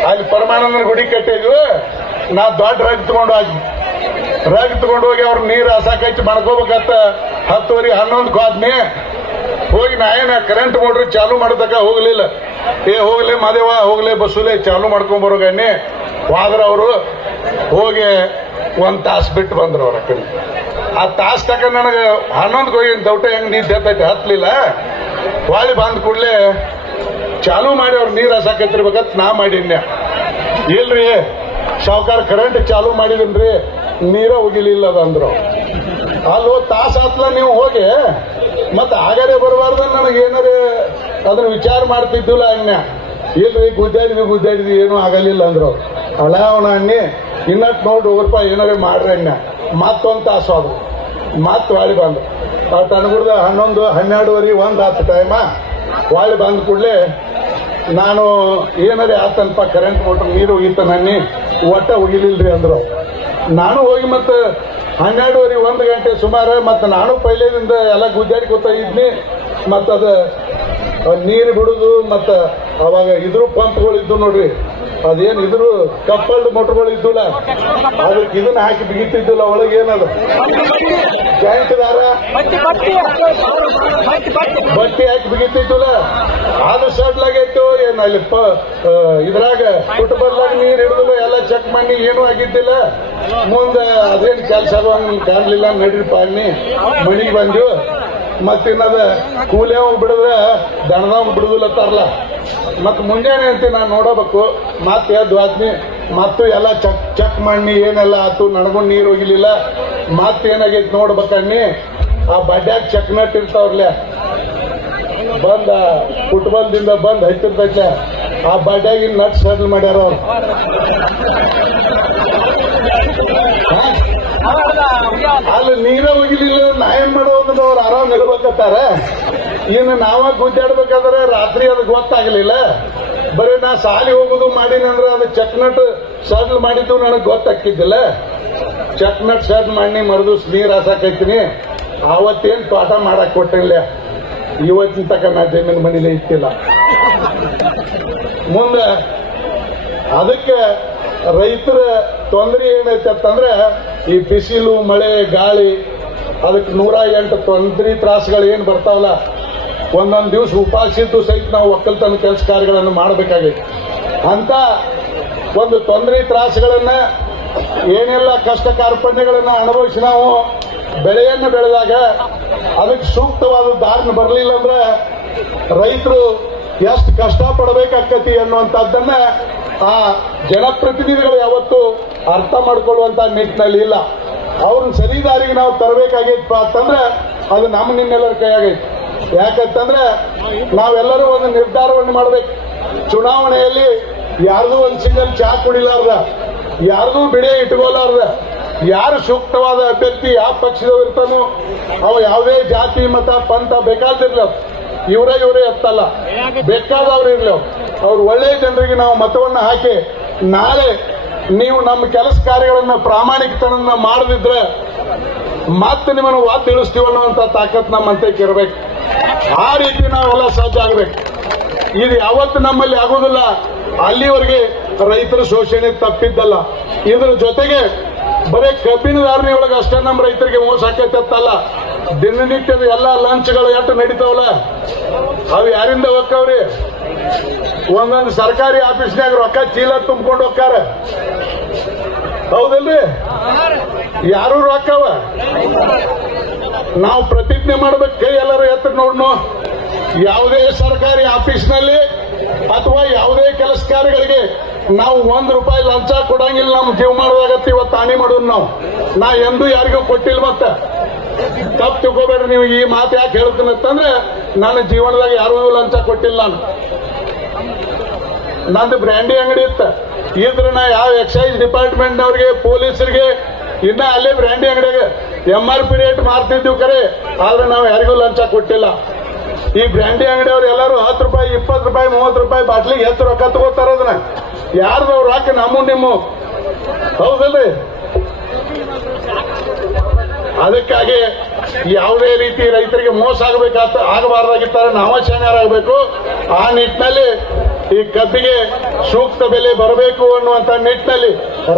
ಅಲ್ಲಿ ಪರಮಾನಂದನ ಗುಡಿ ಕಟ್ಟಿದ್ವಿ. ನಾ ದೊಡ್ಡ ರಗ್ ತಗೊಂಡು ಹೋಗಿ ಅವ್ರ ನೀರ್ ಹಾಸಾಕ್ ಹಚ್ಚಿ ಮಣ್ಕೋಬೇಕತ್ತ. 10:30 11 ಆದ್ಮಿ ಹೋಗಿ ನಾ ಏನ ಕರೆಂಟ್ ಮೋಟ್ರ್ ಚಾಲು ಮಾಡತಕ್ಕ ಹೋಗ್ಲಿಲ್ಲ. ಹೋಗ್ಲಿ ಮಾದೇವ, ಹೋಗ್ಲಿ ಬಸ್ಸುಲೆ ಚಾಲು ಮಾಡ್ಕೊಂಡ್ ಬರೋಗಣ್ಣಿ ವಾದ್ರ ಅವರು ಹೋಗಿ 1 ತಾಸು ಬಿಟ್ಟು ಬಂದ್ರು ಅವ್ರ ಕಡೆ. ಆ ತಾಸು ತಕ ನನಗೆ 11ಕ್ಕೆ ಹೋಗಿ ದೌಟ ಹೆಂಗ್ ನಿದ್ದೆ ಹತ್ತೈತೆ ಹತ್ಲಿಲ್ಲ. ವಾಳಿ ಬಂದ್ ಕೂಡ್ಲೆ ಚಾಲು ಮಾಡಿ ಅವ್ರು ನೀರ್ ಹಸಾಕತ್ತಿರ್ಬೇಕಂತ ನಾ ಮಾಡಿನ್ಯ. ಇಲ್ರಿ ಸಾವುಕಾರ ಕರೆಂಟ್ ಚಾಲು ಮಾಡಿದನ್ರಿ, ನೀರ ಹೋಗಿಲಿಲ್ಲ ಅಂದ್ರು. ಅಲ್ಲೋ ತಾಸು ಹತ್ಲ ನೀವು ಹೋಗಿ ಮತ್ತ ಆಗಡೆ ಬರಬಾರ್ದ ನನಗೆ ಏನಾರ ಅದ್ರ ವಿಚಾರ ಮಾಡ್ತಿದ್ದಿಲ್ಲ ಅನ್ಯ. ಇಲ್ರಿ ಗುದ್ದಾಡಿದ್ವಿ ಏನೂ ಆಗಲಿಲ್ಲ ಅಂದ್ರು. ಅಲ್ಲ ಅವನ ಅನ್ನಿ ಇನ್ನಟ್ ನೋಡಿ ಹೋಗ್ರಪ್ಪ ಏನಾರ ಮಾಡ್ರಿ ಅನ್ಯ. ಮತ್ತೊಂದು ತಾಸು ಅದು ಮತ್ ವಾಳಿ ಬಂದು ತನಗುಡ್ದ 11, 12:30, 1 ಆತ ಟೈಮ. ವಾಳಿ ಬಂದ ಕೂಡಲೇ ನಾನು ಏನಾರೇ ಆತನಪ್ಪ ಕರೆಂಟ್ ಮೋಟ್ರ್ ನೀರು ಹೋಗಿತ್ತ ನನ್ನಿ ಒಟ್ಟ ಹೋಗಿಲಿಲ್ರಿ ಅಂದ್ರು. ನಾನು ಹೋಗಿ ಮತ್ತೆ 12:30, 1 ಗಂಟೆ ಸುಮಾರು ಮತ್ತೆ ನಾನು ಪೈಲೆದಿಂದ ಎಲ್ಲ ಗುದ್ದಾಡ್ಕೊತ ಇದ್ನಿ. ಮತ್ತದ ನೀರು ಬಿಡುದು ಮತ್ತ ಅವಾಗ ಇದ್ರು ಪಂಪ್ಗಳು ಇದ್ದು ನೋಡ್ರಿ, ಅದೇನ್ ಇದ್ರು ಕಪ್ಪಲ್ಡ್ ಮೋಟರ್ಗಳು ಇದ್ದುಲ್ಲ, ಅದಕ್ಕೆ ಇದನ್ನ ಹಾಕಿ ಬಿಗಿತಿದ್ದಿಲ್ಲ. ಒಳಗೆ ಏನದ ಜಾಯಿಂಟ್ ದಾರ ಬಟ್ಟಿ ಹಾಕಿ ಬಿಗಿತಿದ್ದಿಲ್ಲ. ಅದು ಸಡ್ಲಾಗೈತು ಏನ್ ಅಲ್ಲಿ ಇದ್ರಾಗ ಫುಟ್ಬಾಲ್ದಾಗ ನೀರ್ ಹಿಡಿದಿಲ್ಲ. ಎಲ್ಲ ಚೆಕ್ ಮಾಡಿ ಏನೂ ಆಗಿದ್ದಿಲ್ಲ. ಮುಂದೆ ಅದೇನ್ ಕೆಲಸ ಕಾಣ್ಲಿಲ್ಲ. ನಡೀರಪ್ಪ ಅನ್ನಿ ಮನಿಗೆ ಬಂದ್ವು. ಮತ್ತಿನ್ನದ ಕೂಲಿಯವ್ ಬಿಡಿದ್ರೆ ದಣದವ್ ಬಿಡುದಿಲ್ಲತ್ತಾರಲ್ಲ. ಮತ್ ಮುಂಜಾನೆ ಅಂತೀವಿ ನಾನು ನೋಡಬೇಕು. ಮತ್ತೆ ಎದ್ದು ಆದ್ಮಿ ಮತ್ತು ಎಲ್ಲ ಚೆಕ್ ಮಾಡಿ ಏನೆಲ್ಲ ಆತು. ನನಗೊಂಡು ನೀರು ಹೋಗಿಲಿಲ್ಲ. ಮತ್ತೇನಾಗೈತಿ ನೋಡ್ಬೇಕಣ್ಣಿ. ಆ ಬಡ್ಯಾಗ ಚೆಕ್ ನಟ್ ಇರ್ತಾವ್ರಲ್ಲ, ಬಂದ ಫುಟ್ಬಾಲ್ದಿಂದ ಬಂದ್ ಹತ್ತಿರ್ತೈತೆ. ಆ ಬಡ್ಯಾಗಿನ ನಟ್ ಸೆಟ್ಲ್ ಮಾಡ್ಯಾರ ಅವ್ರು. ಅಲ್ಲಿ ನೀರ ಹೋಗಿಲಿಲ್ಲ. ನಾ ಏನ್ ಮಾಡೋದು ಅವ್ರು ಆರಾಮ್ ಇರ್ಬೇಕತ್ತಾರ. ಇನ್ನು ನಾವ ಗುದ್ದಾಡ್ಬೇಕಾದ್ರೆ ರಾತ್ರಿ ಅದಕ್ಕೆ ಗೊತ್ತಾಗಲಿಲ್ಲ. ಬರೀ ನಾ ಸಾಲಿ ಹೋಗುದು ಮಾಡಿನಂದ್ರೆ ಅದು ಚಕ್ನಟ್ ಸಡ್ಲ್ ಮಾಡಿದ್ದು ನನಗೆ ಗೊತ್ತಾಕಿದ್ದಿಲ್ಲ. ಚಕ್ನಟ್ ಸಡ್ಲ್ ಮಾಡಿ ಮರದು ನೀರ್ ಹಾಸಾಕೈತೀನಿ. ಅವತ್ತೇನ್ ತೋಟ ಮಾಡಕ್ ಕೊಟ್ಟಿಲ್ಲ. ಇವತ್ತಿನ ತಕ ನಾ ಜಮೀನ್ ಮನೇಲಿ ಇಟ್ಟಿಲ್ಲ. ಮುಂದೆ ಅದಕ್ಕೆ ರೈತರ ತೊಂದರೆ ಏನೈತೆ ಅಂತಂದ್ರೆ ಈ ಬಿಸಿಲು ಮಳೆ ಗಾಳಿ ಅದಕ್ಕೆ 108 ತೊಂದರೆ ತ್ರಾಸಗಳು ಏನ್ ಬರ್ತಾವಲ್ಲ. ಒಂದೊಂದು ದಿವಸ ಉಪವಾಸಿದ್ದು ಸಹಿತ ನಾವು ಒಕ್ಕಲ್ತನ ಕೆಲಸ ಕಾರ್ಯಗಳನ್ನು ಮಾಡಬೇಕಾಗೈತಿ. ಅಂತ ಒಂದು ತೊಂದರೆ ತ್ರಾಸಗಳನ್ನ ಏನೆಲ್ಲ ಕಷ್ಟ ಕಾರ್ಪಣ್ಯಗಳನ್ನ ಅನುಭವಿಸಿ ನಾವು ಬೆಳೆಯನ್ನು ಬೆಳೆದಾಗ ಅದಕ್ಕೆ ಸೂಕ್ತವಾದ ದಾರಿನ ಬರಲಿಲ್ಲ ಅಂದ್ರೆ ರೈತರು ಎಷ್ಟು ಕಷ್ಟ ಪಡಬೇಕಾಕತಿ ಅನ್ನುವಂಥದ್ದನ್ನ ಆ ಜನಪ್ರತಿನಿಧಿಗಳು ಯಾವತ್ತು ಅರ್ಥ ಮಾಡ್ಕೊಳ್ಳುವಂತ ನಿಟ್ಟಿನಲ್ಲಿ ಇಲ್ಲ. ಅವ್ರನ್ನ ಸರಿ ದಾರಿಗೆ ನಾವು ತರಬೇಕಾಗೈತಪ್ಪ ಅಂತಂದ್ರೆ ಅದು ನಮ್ಮ ನಿಮ್ಮೆಲ್ಲರ ಕೈಯಾಗೈತಿ. ಯಾಕಂತಂದ್ರೆ ನಾವೆಲ್ಲರೂ ಒಂದು ನಿರ್ಧಾರವನ್ನು ಮಾಡಬೇಕು. ಚುನಾವಣೆಯಲ್ಲಿ ಯಾರ್ದು ಒಂದು ಸಿಂಗಲ್ ಚಾ ಕುಡಿಲಾರ್ದ, ಯಾರ್ದು ಬಿಡೆ ಇಟ್ಕೋಲಾರ್ದ, ಯಾರು ಸೂಕ್ತವಾದ ಅಭ್ಯರ್ಥಿ ಯಾವ ಪಕ್ಷದವ್ರು ಇರ್ತಾನೋ ಅವ ಯಾವುದೇ ಜಾತಿ ಮತ ಪಂಥ ಬೇಕಾದಿರ್ಲಿ, ಇವರೇ ಎತ್ತಲ್ಲ, ಬೇಕಾದವ್ರು ಇರ್ಲಿ. ಅವ್ರು ಒಳ್ಳೆಯ ಜನರಿಗೆ ನಾವು ಮತವನ್ನು ಹಾಕಿ ನಾಳೆ ನೀವು ನಮ್ಮ ಕೆಲಸ ಕಾರ್ಯಗಳನ್ನ ಪ್ರಾಮಾಣಿಕತನ ಮಾಡದಿದ್ರೆ ಮತ್ತೆ ನಿಮ್ಮನ್ನು ವಾತ್ ಇಳಿಸ್ತೀವಿ ಅನ್ನುವಂತ ತಾಕತ್ ನಮ್ಮಂತಕ್ಕೆ ಇರಬೇಕು. ಆ ರೀತಿ ನಾವೆಲ್ಲ ಸಜ್ಜ ಆಗಬೇಕು. ಇದು ಯಾವತ್ತು ನಮ್ಮಲ್ಲಿ ಆಗೋದಿಲ್ಲ. ಅಲ್ಲಿವರೆಗೆ ರೈತರ ಶೋಷಣೆ ತಪ್ಪಿದ್ದಲ್ಲ. ಇದರ ಜೊತೆಗೆ ಬರೀ ಕಬ್ಬಿನ ಧಾರಣೆ ಒಳಗೆ ಅಷ್ಟೇ ನಮ್ಮ ರೈತರಿಗೆ ಮೋಸ ಆಕೈತಲ್ಲ, ದಿನನಿತ್ಯದ ಎಲ್ಲ ಲಂಚ್ಗಳು ಎಷ್ಟು ನಡೀತಾವಲ್ಲ ಅವು ಯಾರಿಂದ ಹೋಗ್ತಾವ್ರಿ? ಒಂದೊಂದು ಸರ್ಕಾರಿ ಆಫೀಸ್ನಾಗ ರೊಕ್ಕ ಚೀಲ ತುಂಬಿಕೊಂಡು ಹೋಗ್ತಾರ, ಹೌದಲ್ರಿ? ಯಾರು ರೊಕ್ಕವ ನಾವು ಪ್ರತಿಜ್ಞೆ ಮಾಡ್ಬೇಕು. ಕೈ ಎಲ್ಲರೂ ಎತ್ತರ ನೋಡ್ನು. ಯಾವುದೇ ಸರ್ಕಾರಿ ಆಫೀಸ್ನಲ್ಲಿ ಅಥವಾ ಯಾವುದೇ ಕೆಲಸ ಕಾರ್ಯಗಳಿಗೆ ನಾವು ₹1 ಲಂಚ ಕೊಡಂಗಿಲ್ಲ. ನಮ್ಮ ಜೀವ ಮಾಡೋದಾಗತ್ತೆ. ಇವತ್ತು ಹಾನಿ ಮಾಡೋದು ನಾ ಎಂದೂ ಯಾರಿಗೂ ಕೊಟ್ಟಿಲ್ಲ. ಮತ್ತೆ ತಪ್ಪು ತಿಳ್ಕೋಬೇಡ್ರಿ ನೀವು. ಈ ಮಾತು ಯಾಕೆ ಹೇಳ್ತೀನಿ ಅಂತಂದ್ರೆ ನನ್ನ ಜೀವನದಾಗ ಯಾರಿಗೂ ಲಂಚ ಕೊಟ್ಟಿಲ್ಲ. ನಂದು ಬ್ರ್ಯಾಂಡಿ ಅಂಗಡಿ ಇತ್ತು. ಇದ್ರೆ ನಾ ಯಾವ ಎಕ್ಸೈಸ್ ಡಿಪಾರ್ಟ್ಮೆಂಟ್ನವ್ರಿಗೆ ಪೊಲೀಸರಿಗೆ ಇನ್ನ ಅಲ್ಲೇ ಬ್ರ್ಯಾಂಡಿ ಅಂಗಡಿಗೆ MRP ರೇಟ್ ಮಾರ್ತಿದ್ವಿ ಕರೆ, ಆದ್ರೆ ನಾವು ಯಾರಿಗೂ ಲಂಚ ಕೊಟ್ಟಿಲ್ಲ. ಈ ಬ್ರ್ಯಾಂಡಿ ಅಂಗಡಿಯವ್ರು ಎಲ್ಲರೂ ₹10, ₹20, ₹30 ಬಾಟ್ಲಿಗೆ ಹೆಚ್ಚು ರೊಕ್ಕ ತಗೋತಾರ. ಅದನ್ನ ಯಾರ್ದವ್ರು ರೊಕ್ಕ ನಮ್ಮ ನಿಮ್ಮ, ಹೌದಲ್ರಿ? ಅದಕ್ಕಾಗಿ ಯಾವುದೇ ರೀತಿ ರೈತರಿಗೆ ಮೋಸ ಆಗಬಾರ್ದಾಗಿತ್ತಾರೆ ನಾವ ಶಾಣ್ಯರಾಗಬೇಕು. ಆ ನಿಟ್ಟಿನಲ್ಲಿ ಈ ಕಬ್ಬಿಗೆ ಸೂಕ್ತ ಬೆಲೆ ಬರಬೇಕು ಅನ್ನುವಂತ ನಿಟ್ಟಿನಲ್ಲಿ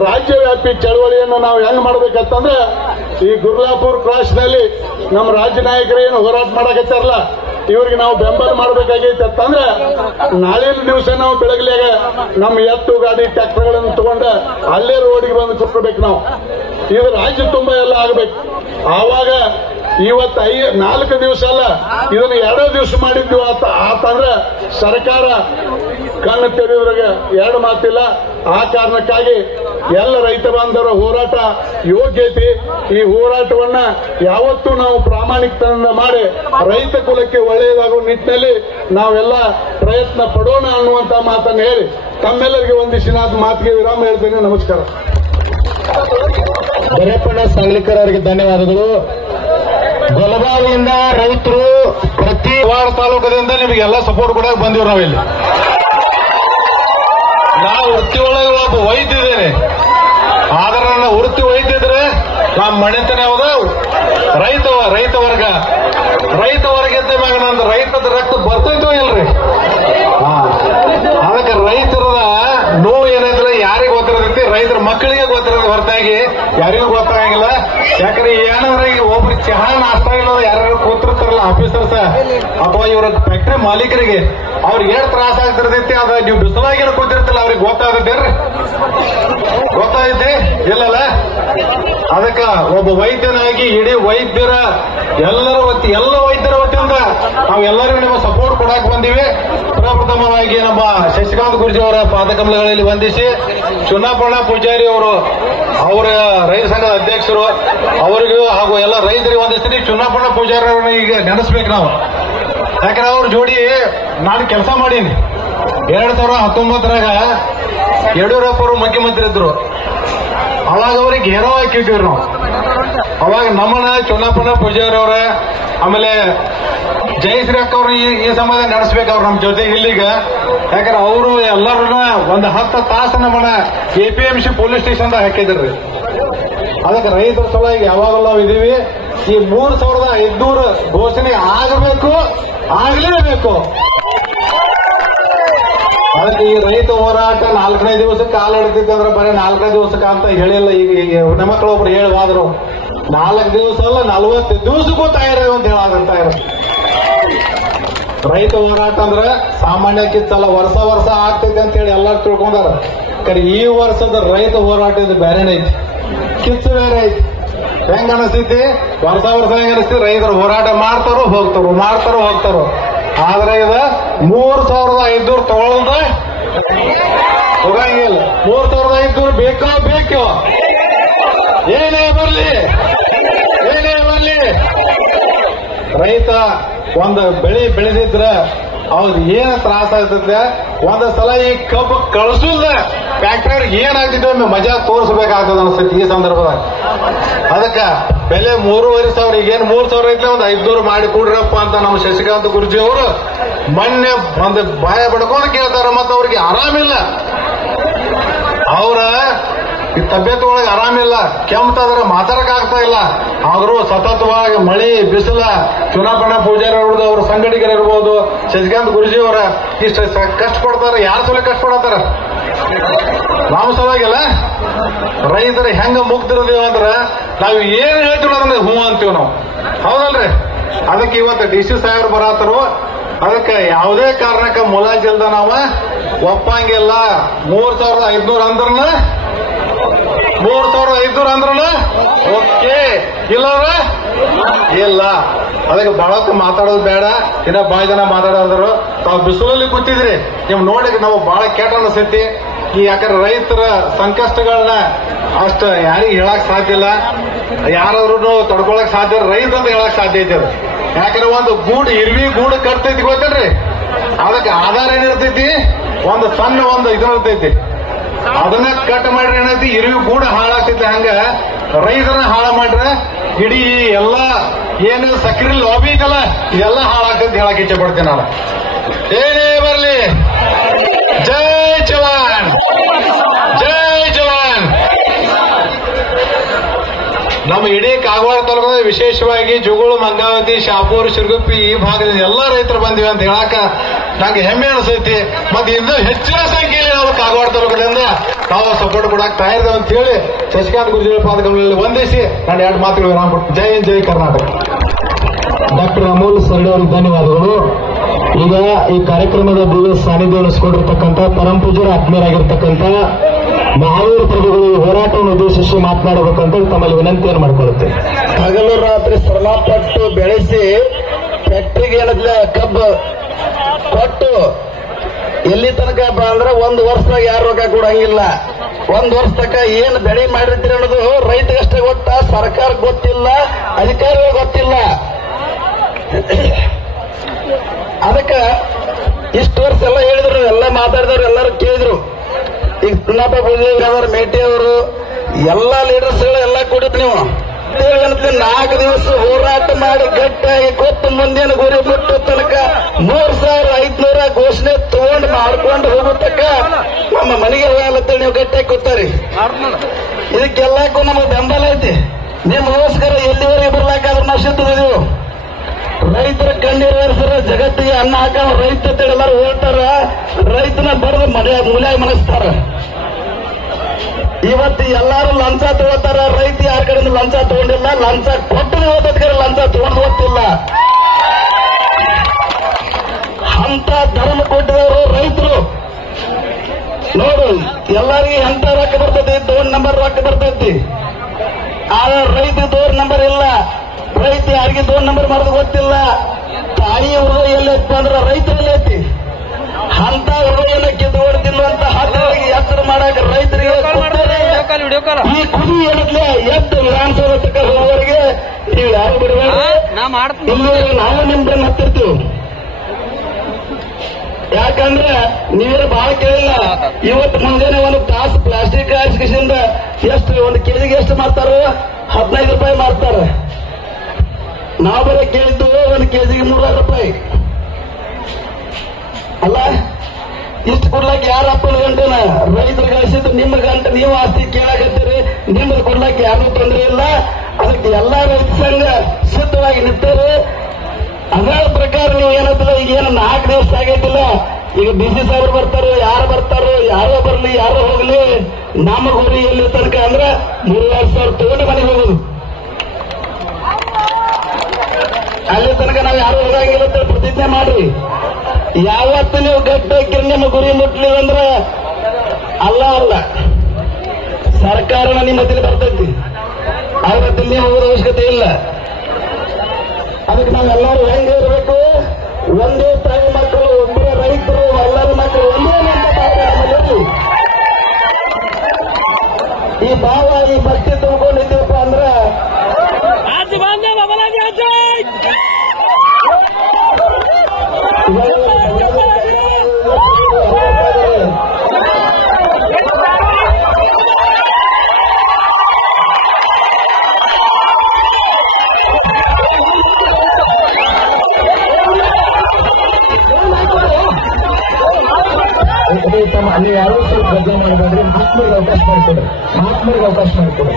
ರಾಜ್ಯವ್ಯಾಪಿ ಚಳವಳಿಯನ್ನು ನಾವು ಹೆಂಗ್ ಮಾಡ್ಬೇಕಂತಂದ್ರೆ ಈ ಗುರ್ಲಾಪುರ್ ಕ್ರಾಸ್ನಲ್ಲಿ ನಮ್ಮ ರಾಜ್ಯ ನಾಯಕರು ಏನು ಹೋರಾಟ ಮಾಡಕತ್ತಾರಲ್ಲ ಇವರಿಗೆ ನಾವು ಬೆಂಬಲ ಮಾಡಬೇಕಾಗೈತೆ ಅಂತಂದ್ರೆ ನಾಳಿನ ದಿವಸ ನಾವು ಬೆಳಗ್ಲಿಯಾಗ ನಮ್ಮ ಎತ್ತು ಗಾಡಿ ಟ್ರ್ಯಾಕ್ಟರ್ಗಳನ್ನು ತಗೊಂಡ ಅಲ್ಲೇ ರೋಡಿಗೆ ಬಂದು ಕೊಡ್ಬೇಕು. ನಾವು ಇದು ರಾಜ್ಯ ತುಂಬಾ ಎಲ್ಲ ಆಗಬೇಕು. ಆವಾಗ ಇವತ್ತು 4 ದಿವಸ ಅಲ್ಲ, ಇದನ್ನು 2 ದಿವಸ ಮಾಡಿದ್ವಿ ಆತಂದ್ರೆ ಸರ್ಕಾರ ಕಣ್ಣು ತೆರೆಯೋದ್ರಾಗ 2 ಮಾತಿಲ್ಲ. ಆ ಕಾರಣಕ್ಕಾಗಿ ಎಲ್ಲ ರೈತ ಬಾಂಧವರ ಹೋರಾಟ ಯೋಗ್ಯತೆ. ಈ ಹೋರಾಟವನ್ನ ಯಾವತ್ತೂ ನಾವು ಪ್ರಾಮಾಣಿಕತೆಯಿಂದ ಮಾಡಿ ರೈತ ಕುಲಕ್ಕೆ ಒಳ್ಳೆಯದಾಗುವ ನಿಟ್ಟಿನಲ್ಲಿ ನಾವೆಲ್ಲ ಪ್ರಯತ್ನ ಪಡೋಣ ಅನ್ನುವಂತ ಮಾತನ್ನು ಹೇಳಿ ತಮ್ಮೆಲ್ಲರಿಗೆ ಒಂದಿಷ್ಟು ಮಾತಿಗೆ ವಿರಾಮ ಹೇಳ್ತೇನೆ. ನಮಸ್ಕಾರ. ದೊರೆಪ್ಪಣ್ಣ ಸಾಂಗ್ಲಿಕರ್ ಅವರಿಗೆ ಧನ್ಯವಾದಗಳು. ಬೆಳಗಾವಿಯಿಂದ ರೈತರು ಪ್ರತಿ ವಾರ್ಡ್ ತಾಲೂಕದಿಂದ ನಿಮಗೆಲ್ಲ ಸಪೋರ್ಟ್ ಕೊಡಕ್ಕೆ ಬಂದಿವ್ರು. ನಾವಿಲ್ಲಿ ನಾವು ವೃತ್ತಿ ಒಳಗೆ ಒಬ್ಬ ವೈದ್ಯ ಇದ್ದೇನೆ. ಆದ್ರೆ ನನ್ನ ವೃತ್ತಿ ವೈದ್ಯ ಇದ್ರೆ ನಮ್ಮ ಮನೆತನ ಯಾವ್ದ ರೈತ ವರ್ಗ ಇದ್ದ ಮ್ಯಾಗ ನಂದು ರೈತದ ರಕ್ತ ಬರ್ತೈತೋ ಇಲ್ರಿ? ಅದಕ್ಕೆ ರೈತರದ ನೋವು ಏನೈತಿಲ್ಲ ಯಾರಿಗೆ ಗೊತ್ತಿರತೈತಿ, ರೈತರ ಮಕ್ಕಳಿಗೆ ಗೊತ್ತಿರೋದು ಹೊರತಾಗಿ ಯಾರಿಗೂ ಗೊತ್ತಾಗಂಗಿಲ್ಲ. ಯಾಕಂದ್ರೆ ಏನಂದ್ರೆ ಈಗ ಒಬ್ರು ಚಹಾ ನಾಷ್ಟ ಇಲ್ಲದ ಯಾರು ಕೂತಿರ್ತಾರಲ್ಲ ಆಫೀಸರ್ಸ್ ಅಥವಾ ಇವ್ರ ಫ್ಯಾಕ್ಟ್ರಿ ಮಾಲೀಕರಿಗೆ ಅವ್ರಿಗೆ ಏನ್ ತ್ರಾಸ ಆಗ್ತಿರ್ತೈತಿ ಅದ ನೀವು ಬಿಸಿಲಾಗಿನ ಕೂತಿರ್ತಿಲ್ಲ ಅವ್ರಿಗೆ ಗೊತ್ತಾಗತ್ತೇನ್ರಿ? ಗೊತ್ತಾಗೈತಿ ಇಲ್ಲಲ್ಲ? ಅದಕ್ಕ ಒಬ್ಬ ವೈದ್ಯನಾಗಿ ಇಡೀ ವೈದ್ಯರ ಎಲ್ಲ ವೈದ್ಯರ ವತಿಯಿಂದ ನಾವೆಲ್ಲರಿಗೂ ನಿಮ್ಮ ಸಪೋರ್ಟ್ ಕೊಡಕ್ ಬಂದಿವಿ. ಪ್ರಪ್ರಥಮವಾಗಿ ನಮ್ಮ ಶಶಿಕಾಂತ್ ಗುರ್ಜಿ ಅವರ ಪಾದಕಮಲಗಳಲ್ಲಿ ವಂದಿಸಿ, ಚುನಾಪಣ್ಣ ಪೂಜಾರಿ ಅವರು ಅವರ ರೈತ ಸಂಘದ ಅಧ್ಯಕ್ಷರು ಅವರಿಗೂ ಹಾಗೂ ಎಲ್ಲ ರೈತರಿಗೆ ವಂದಿಸ್ತೀನಿ. ಚುನಾಪಣ್ಣ ಪೂಜಾರಿ ಅವ್ರನ್ನ ಈಗ ನೆನೆಸ್ಬೇಕು ನಾವು. ಯಾಕಂದ್ರೆ ಅವ್ರ ಜೋಡಿ ನಾನು ಕೆಲಸ ಮಾಡೀನಿ. 2019ರಾಗ ಯಡಿಯೂರಪ್ಪ ಅವರು ಮುಖ್ಯಮಂತ್ರಿ ಇದ್ರು. ಅವಾಗ ಅವ್ರಿಗೆ ಘೇರಾವ್ ಹಾಕಿದ್ವಿ ನಾವು. ಅವಾಗ ನಮ್ಮನ್ನ ಚುನಾಪಣ್ಣ ಪೂಜಾರಿ ಅವರ ಆಮೇಲೆ ಜಯಶ್ರೀ ಅಕ್ಕ ಅವ್ರು ಈ ಸಮಯ ನಡೆಸ್ಬೇಕು ಅವ್ರು ನಮ್ಮ ಜೊತೆ ಇಲ್ಲಿಗ. ಯಾಕಂದ್ರೆ ಅವರು ಎಲ್ಲರನ್ನ ಒಂದು 10 ತಾಸು ನಮ್ಮನ್ನ APMC ಪೊಲೀಸ್ ಸ್ಟೇಷನ್ದಾಗ ಹಾಕಿದ್ರಿ. ಅದಕ್ಕೆ ರೈತರ ಸಲುವಾಗಿ ಯಾವಾಗಲೂ ನಾವು ಇದೀವಿ. ಈ 3500 ಘೋಷಣೆ ಆಗಬೇಕು, ಆಗ್ಲೇಬೇಕು. ಅದಕ್ಕೆ ಈ ರೈತ ಹೋರಾಟ 4-5 ದಿವಸಕ್ಕೆ ಕಾಲ ಹಿಡಿತಿತ್ತಂದ್ರೆ ಬರೀ 4-5 ದಿವಸಕ್ಕೆ ಅಂತ ಹೇಳಿಲ್ಲ. ಈಗ ಹೆಣ್ಮಕ್ಳು ಒಬ್ರು ಹೇಳಿವಾದ್ರು 4 ದಿವಸ ಅಲ್ಲ 40 ದಿವಸಕ್ಕೂ ತಯಾರಿ ಅಂತ ಹೇಳಾಗಂತ ಇರುತ್ತೆ. ರೈತ ಹೋರಾಟ ಅಂದ್ರೆ ಸಾಮಾನ್ಯ ಕಿತ್ತಲ್ಲ, ವರ್ಷ ಆಗ್ತೈತೆ ಅಂತ ಹೇಳಿ ಎಲ್ಲರೂ ತಿಳ್ಕೊಂಡಾರ. ಕರೆ ಈ ವರ್ಷದ ರೈತ ಹೋರಾಟ ಇದು ಬೇರೆನೇ ಐತಿ, ಕಿತ್ತು ಬೇರೆ ಐತಿ. ಹೆಂಗ ಅನಿಸ್ತೈತಿ? ವರ್ಷ ಹೆಂಗ ಅನಿಸ್ತಿ? ರೈತರು ಹೋರಾಟ ಮಾಡ್ತಾರೋ ಹೋಗ್ತಾರೋ. ಆದ್ರೆ ಇದು 3500 ತಗೊಳ್ದ ಹೋಗಂಗಿಲ್ಲ. 3500 ಬೇಕು. ಏನೇ ಬರ್ಲಿ ರೈತ ಒಂದು ಬೆಳೆ ಬೆಳೆದಿದ್ರ ಅವ್ರಿಗೆ ಏನ ತ್ರಾಸ ಆಗ್ತದೆ. ಒಂದ್ ಸಲ ಈ ಕಬ್ಬು ಕಳಿಸಿಲ್ಲ ಫ್ಯಾಕ್ಟರಿ ಏನಾಗ್ತಿದ್ವಿ ಮಜಾ ತೋರಿಸಬೇಕಾಗ್ತದ ಅನ್ಸುತ್ತೆ ಈ ಸಂದರ್ಭದಾಗ. ಅದಕ್ಕ ಬೆಲೆ 3,500. ಈಗೇನು 3,000 ಐತ್ಲೆ ಒಂದು 500 ಮಾಡಿ ಕೊಡ್ರಪ್ಪ ಅಂತ ನಮ್ಮ ಶಶಿಕಾಂತ್ ಗುರೂಜಿ ಅವರು ಮೊನ್ನೆ ಒಂದು ಬಾಯ ಬಡ್ಕೊಂಡು ಕೇಳ್ತಾರ. ಮತ್ತೆ ಅವ್ರಿಗೆ ಆರಾಮಿಲ್ಲ, ಅವರ ಈ ತಬ್ಯತ್ ಒಳಗೆ ಆರಾಮಿಲ್ಲ, ಕೆಮ್ತಾದ್ರೆ ಮಾತಾಡಕ್ ಆಗ್ತಾ ಇಲ್ಲ. ಆದ್ರೂ ಸತತವಾಗಿ ಮಳಿ ಬಿಸಿಲ ಚುನಾವಣಾ ಪೂಜಾರಿ ಅವ್ರದ್ದು ಅವ್ರ ಸಂಘಟಕರಿರ್ಬೋದು, ಶಶಿಕಾಂತ್ ಗುರೂಜಿ ಅವರ ಇಷ್ಟ ಕಷ್ಟ ಪಡ್ತಾರ. ಯಾರ ಸಲ ಕಷ್ಟ ಪಡತ್ತಾರ? ನಮ್ಮ ಸಲುವಾಗಿಲ್ಲ. ರೈತರು ಹೆಂಗ ಮುಗ್ದಿರೋದೇವ ಅಂದ್ರ ನಾವು ಏನ್ ಹೇಳ್ತೀವಿ ಅದನ್ನ ಹೂ ಅಂತೀವಿ ನಾವು, ಹೌದಲ್ರಿ? ಅದಕ್ಕೆ ಇವತ್ತು DC ಸಾಹೇಬ್ರು ಬರತ್ತರು. ಅದಕ್ಕೆ ಯಾವುದೇ ಕಾರಣಕ್ಕೆ ಮುಲಾಜಿಲ್ದ ನಾವು ಒಪ್ಪಂಗಿಲ್ಲ. 3,500 ಅಂದ್ರನ 3,500 ಅಂದ್ರನ ಓಕೆ, ಇಲ್ಲವ್ರ ಇಲ್ಲ. ಅದಕ್ಕೆ ಬಹಳತ್ತು ಮಾತಾಡೋದು ಬೇಡ. ಇನ್ನ ಬಹಳ ಜನ ಮಾತಾಡೋದ್ರು. ತಾವು ಬಿಸಿಲಲ್ಲಿ ಕೂತಿದ್ರಿ, ನೀವು ನೋಡಿ ನಾವು ಬಹಳ ಕೆಟ್ಟ ಅನಿಸ್ತೈತಿ. ಯಾಕಂದ್ರೆ ರೈತರ ಸಂಕಷ್ಟಗಳನ್ನ ಅಷ್ಟ ಯಾರಿಗೆ ಹೇಳಕ್ ಸಾಧ್ಯ ಇಲ್ಲ, ಯಾರಾದ್ರೂ ತಡ್ಕೊಳಕ್ ಸಾಧ್ಯ. ರೈತ ಅಂತ ಹೇಳಕ್ ಸಾಧ್ಯ ಐತಿ ಅದು. ಯಾಕಂದ್ರೆ ಒಂದು ಗೂಡು ಇರ್ವಿ ಗೂಡು ಕಟ್ತೈತಿ ಗೊತ್ತೇನ್ರಿ? ಅದಕ್ಕೆ ಆಧಾರ ಏನಿರ್ತೈತಿ? ಒಂದು ಸಣ್ಣ ಒಂದು ಇದಿರ್ತೈತಿ. ಅದನ್ನ ಕಟ್ ಮಾಡ್ರಿ ಏನೈತಿ, ಇರ್ವಿ ಗೂಡು ಹಾಳಾಗ್ತೈತಿ. ಹಂಗ ರೈತರನ್ನ ಹಾಳ ಮಾಡ್ರೆ ಇಡೀ ಎಲ್ಲ ಏನಿಲ್ಲ ಸಕ್ರಿ ಲಾಬಿ ಐತಲ್ಲ ಇದೆಲ್ಲ ಹಾಳಾಗ್ತೈತಿ ಹೇಳಕ್ ಇಚ್ಛೆ ಪಡ್ತೀನಿ ನಾನು. ಏನೇ ಬರ್ಲಿ, ಜೈ ಜವಾನ್, ಜೈ ಜವಾನ್. ನಮ್ಮ ಇಡೀ ಕಾಗವಾಡ ತಾಲೂಕದ ವಿಶೇಷವಾಗಿ ಜುಗುಳು, ಮಂಗಾವತಿ, ಶಾಪೂರ್, ಶಿರಗುಪ್ಪಿ ಈ ಭಾಗದಿಂದ ಎಲ್ಲಾ ರೈತರು ಬಂದಿವೆ ಅಂತ ಹೇಳಾಕ ನಂಗೆ ಹೆಮ್ಮೆ ಅನಿಸೈತಿ. ಮತ್ತೆ ಇನ್ನೂ ಹೆಚ್ಚಿನ ಸಂಖ್ಯೆಯಲ್ಲಿ ನಾವು ಕಾಗವಾಡ ತಾಲೂಕದಿಂದ ನಾವು ಸಪೋರ್ಟ್ ಕೊಡಕ್ ತಯಾರಿದೆ ಅಂತ ಹೇಳಿ ಶಶಿಕಾಂತ್ ಗುರೂಜಿ ಪಾದಗಳಲ್ಲಿ ವಂದಿಸಿ ನಾನು 2 ಮಾತುಗಳು ವಿರಾಮ ಕೊಡ್ತೀನಿ. ಜೈ ಹಿಂದ್, ಜೈ ಕರ್ನಾಟಕ. ಡಾಕ್ಟರ್ ಅಮೂಲ್ ಸರ್ಡೆ ಅವರಿಗೆ ಧನ್ಯವಾದಗಳು. ಈಗ ಈ ಕಾರ್ಯಕ್ರಮದ ದಿವ್ಯ ಸಾನ್ನಿಧ್ಯ ವಹಿಸಿಕೊಂಡಿರ್ತಕ್ಕಂಥ ಪರಮ ಪೂಜ್ಯರ ಆತ್ಮೀಯರಾಗಿರ್ತಕ್ಕಂಥ ಮಹಾವೀರ ಪ್ರಭುಗಳು ಹೋರಾಟವನ್ನು ಉದ್ದೇಶಿಸಿ ಮಾತನಾಡಬೇಕಂತ ತಮ್ಮಲ್ಲಿ ವಿನಂತಿಯನ್ನು ಮಾಡಿಕೊಳ್ಳುತ್ತೆ. ಹಗಲು ರಾತ್ರಿ ಶ್ರಮಪಟ್ಟು ಬೆಳೆಸಿ ಫ್ಯಾಕ್ಟ್ರಿಗೆ ಏನದ್ಲ ಕಬ್ಬು ಕೊಟ್ಟು ಎಲ್ಲಿ ತನಕ ಅಂದ್ರೆ 1 ವರ್ಷದಾಗ ಯಾರು ರೊಕ್ಕ ಕೊಡಂಗಿಲ್ಲ. 1 ವರ್ಷ ತನಕ ಏನ್ ಬೆಳೆ ಮಾಡಿರ್ತೀರಿ ಅನ್ನೋದು ರೈತಗಷ್ಟೇ ಗೊತ್ತ, ಸರ್ಕಾರಕ್ಕೆ ಗೊತ್ತಿಲ್ಲ, ಅಧಿಕಾರಿಗಳು ಗೊತ್ತಿಲ್ಲ. ಅದಕ್ಕ ಇಷ್ಟು ವರ್ಷ ಎಲ್ಲ ಹೇಳಿದ್ರು, ಎಲ್ಲ ಮಾತಾಡಿದವ್ರು ಎಲ್ಲರೂ ಕೇಳಿದ್ರು. ಈಗ ಪುನ್ನಪ್ಪ ಪೂಜಾರಿ, ಮೇಟಿ ಅವರು, ಎಲ್ಲಾ ಲೀಡರ್ಸ್ಗಳು ಎಲ್ಲ ಕೊಡಿದ್ರು. ನೀವು 4 ದಿವಸ ಹೋರಾಟ ಮಾಡಿ ಗಟ್ಟಿಯಾಗಿ ಕೊಟ್ಟು ಮುಂದಿನ ಗುರಿ ಮುಟ್ಟು ತನಕ 3,500 ಘೋಷಣೆ ತಗೊಂಡು ಮಾಡ್ಕೊಂಡು ಹೋಗೋ ತನಕ ನಮ್ಮ ಮನೆಗೆ ಹೋಗಲತ್ತ ನೀವು ಗಟ್ಟಿಯಾಗಿ ಕೊಡ್ತಾರಿ. ಇದಕ್ಕೆಲ್ಲಕ್ಕೂ ನಮಗೆ ಬೆಂಬಲ ಐತಿ. ನಿಮಗೋಸ್ಕರ ಎಲ್ಲಿವರೆಗೆ ಬರ್ಲಾಕಾದ್ರೂ ನಾವು ಸಿದ್ಧವಿದೀವಿ. ರೈತರ ಕಣ್ಣೀರು ಜಗತ್ತಿಗೆ ಅನ್ನ ಹಾಕ ರೈತ ಎಲ್ಲರೂ ಹೇಳ್ತಾರ, ರೈತನ ಬರೆದು ಮೂಲ್ಯಾಗ ಮನಸ್ತಾರ. ಇವತ್ತು ಎಲ್ಲಾರು ಲಂಚ ತಗೋತಾರ. ರೈತ ಯಾರ ಕಡೆಯಿಂದ ಲಂಚ ತಗೊಂಡಿಲ್ಲ, ಲಂಚ ಕೊಟ್ಟು ಓದೋದ್ಗಾರ ಲಂಚ ತಗೊಂಡು ಓದ್ತಿಲ್ಲ. ಅಂತ ಧರ್ಮ ಕೊಟ್ಟಿದವರು ರೈತರು. ನೋಡು, ಎಲ್ಲರಿಗೂ ಎಂತ ರೊಕ್ಕ ಬರ್ತೈತಿ, 2 ನಂಬರ್ ರೊಕ್ಕ ಬರ್ತೈತಿ. ಆದ್ರೆ ರೈತ 2 ನಂಬರ್ ಇಲ್ಲ. ರೈತ ಯಾರಿಗೆ 2 ನಂಬರ್ ಮಾಡೋದು ಗೊತ್ತಿಲ್ಲ. ತಾಯಿ ಹೃದಯ ಎಲ್ಲೈತಿ ಅಂದ್ರೆ ರೈತರಲ್ಲಿ ಐತಿ. ಅಂತ ಹೃದಯನ ಕಿತ್ತುಕೊಡ್ತಿಲ್ಲ ಅಂತ ಹಾಗೆ ಎತ್ತರ ಮಾಡಾಕ ರೈತರಿಗೆ ಈ ಕುದಿ ಏನತ್ಲೆ ಎದ್ದು ವಿಧಾನಸೌಧ ತಕ್ಕ ಹೋಗೋರಿಗೆ ನೀವು ಯಾರು ಬಿಡಬೇಡ. ಇಲ್ಲಿ ನಾವು ನಿಮ್ ಬೆನ್ನ ಹತ್ತಿರ್ತೀವಿ. ಯಾಕಂದ್ರೆ ನೀರು ಬಹಳ ಕೇಳಿಲ್ಲ. ಇವತ್ತು ಮುಂಜಾನೆ 1 ತಾಸು ಪ್ಲಾಸ್ಟಿಕ್ ಹಾಕಿಸಿಂದ ಎಷ್ಟು 1 ಕೆಜಿಗೆ ಎಷ್ಟು ಮಾಡ್ತಾರೋ 15 ರೂಪಾಯಿ ಮಾಡ್ತಾರೆ. ನಾವು ಬರೀ ಕೇಳಿದ್ದು 1 ಕೆಜಿಗೆ 300 ರೂಪಾಯಿ ಅಲ್ಲ. ಇಷ್ಟು ಕೊಡ್ಲಾಕ ಯಾರ ಅಪ್ಪನ ಗಂಟೆನ ರೈತರು ಗಳಿಸಿದ್ದು ನಿಮ್ಮ ಗಂಟೆ ನೀವು ಆಸ್ತಿ ಕೇಳಾಕತ್ತೀರಿ. ನಿಮ್ಮದು ಕೊಡ್ಲಾಕ ಯಾರು ತೊಂದರೆ ಇಲ್ಲ. ಅದಕ್ಕೆ ಎಲ್ಲಾ ರೈತ ಸಂಘ ಸಿದ್ಧವಾಗಿ ನಿಂತರು. ಅದರ ಪ್ರಕಾರ ನೀವು ಏನಂತಲ್ಲ, ಈಗ ಏನು 4 ದಿವಸ ಆಗೈತಿಲ್ಲ. ಈಗ DC ಸಾಹೇಬರು ಬರ್ತಾರೋ, ಯಾರು ಬರ್ತಾರೋ, ಯಾರೋ ಬರ್ಲಿ ಯಾರೋ ಹೋಗ್ಲಿ, ನಮ್ಮ ಗುರಿ ಎಲ್ಲಿ ತನಕ ಅಂದ್ರೆ 3,500 ತಗೊಂಡು ಮನೆಗೆ ಹೋಗುದು. ಅಲ್ಲಿ ತನಕ ನಾವು ಯಾರು ಹೋಗಂಗಿಲ್ಲ ಅಂತ ಪ್ರತಿಜ್ಞೆ ಮಾಡ್ರಿ. ಯಾವತ್ತು ನೀವು ಗಟ್ಟಿ ನಿಮ್ಮ ಗುರಿ ಮುಟ್ಲಿಲ್ಲ ಅಂದ್ರೆ ಅಲ್ಲ ಸರ್ಕಾರನ ನಿಮ್ಮ ಹತ್ತಿರ ಬರ್ತೈತಿ. ಅವ್ರ ಹತ್ತಿರ ನೀವು ಹೋಗೋದು ಅವಶ್ಯಕತೆ ಇಲ್ಲ. ಅದಕ್ಕೆ ನಾವೆಲ್ಲರೂ ಹೆಂಗೆ ಇರಬೇಕು, ಒಂದೇ ತಾಯಿ ಮಕ್ಕಳು, ಒಬ್ಬರೇ ರೈತರು, ಎಲ್ಲರ ಮಕ್ಕಳು ಒಂದೇ ನಮ್ಮಲ್ಲಿ ಈ ಭಾವ ಈ ಭಕ್ತಿ ತುಂಬಿಕೊಂಡಿದ್ದೀವಪ್ಪ ಅಂದ್ರೆ ಗದ್ದಲ ಮಾಡಬೇಡ್ರಿ, ಮಹಾತ್ಮರಿಗೆ ಅವಕಾಶ ಮಾಡಿಕೊಡ್ರಿ, ಮಹಾತ್ಮರಿಗೆ ಅವಕಾಶ ಮಾಡಿಕೊಡ್ರಿ.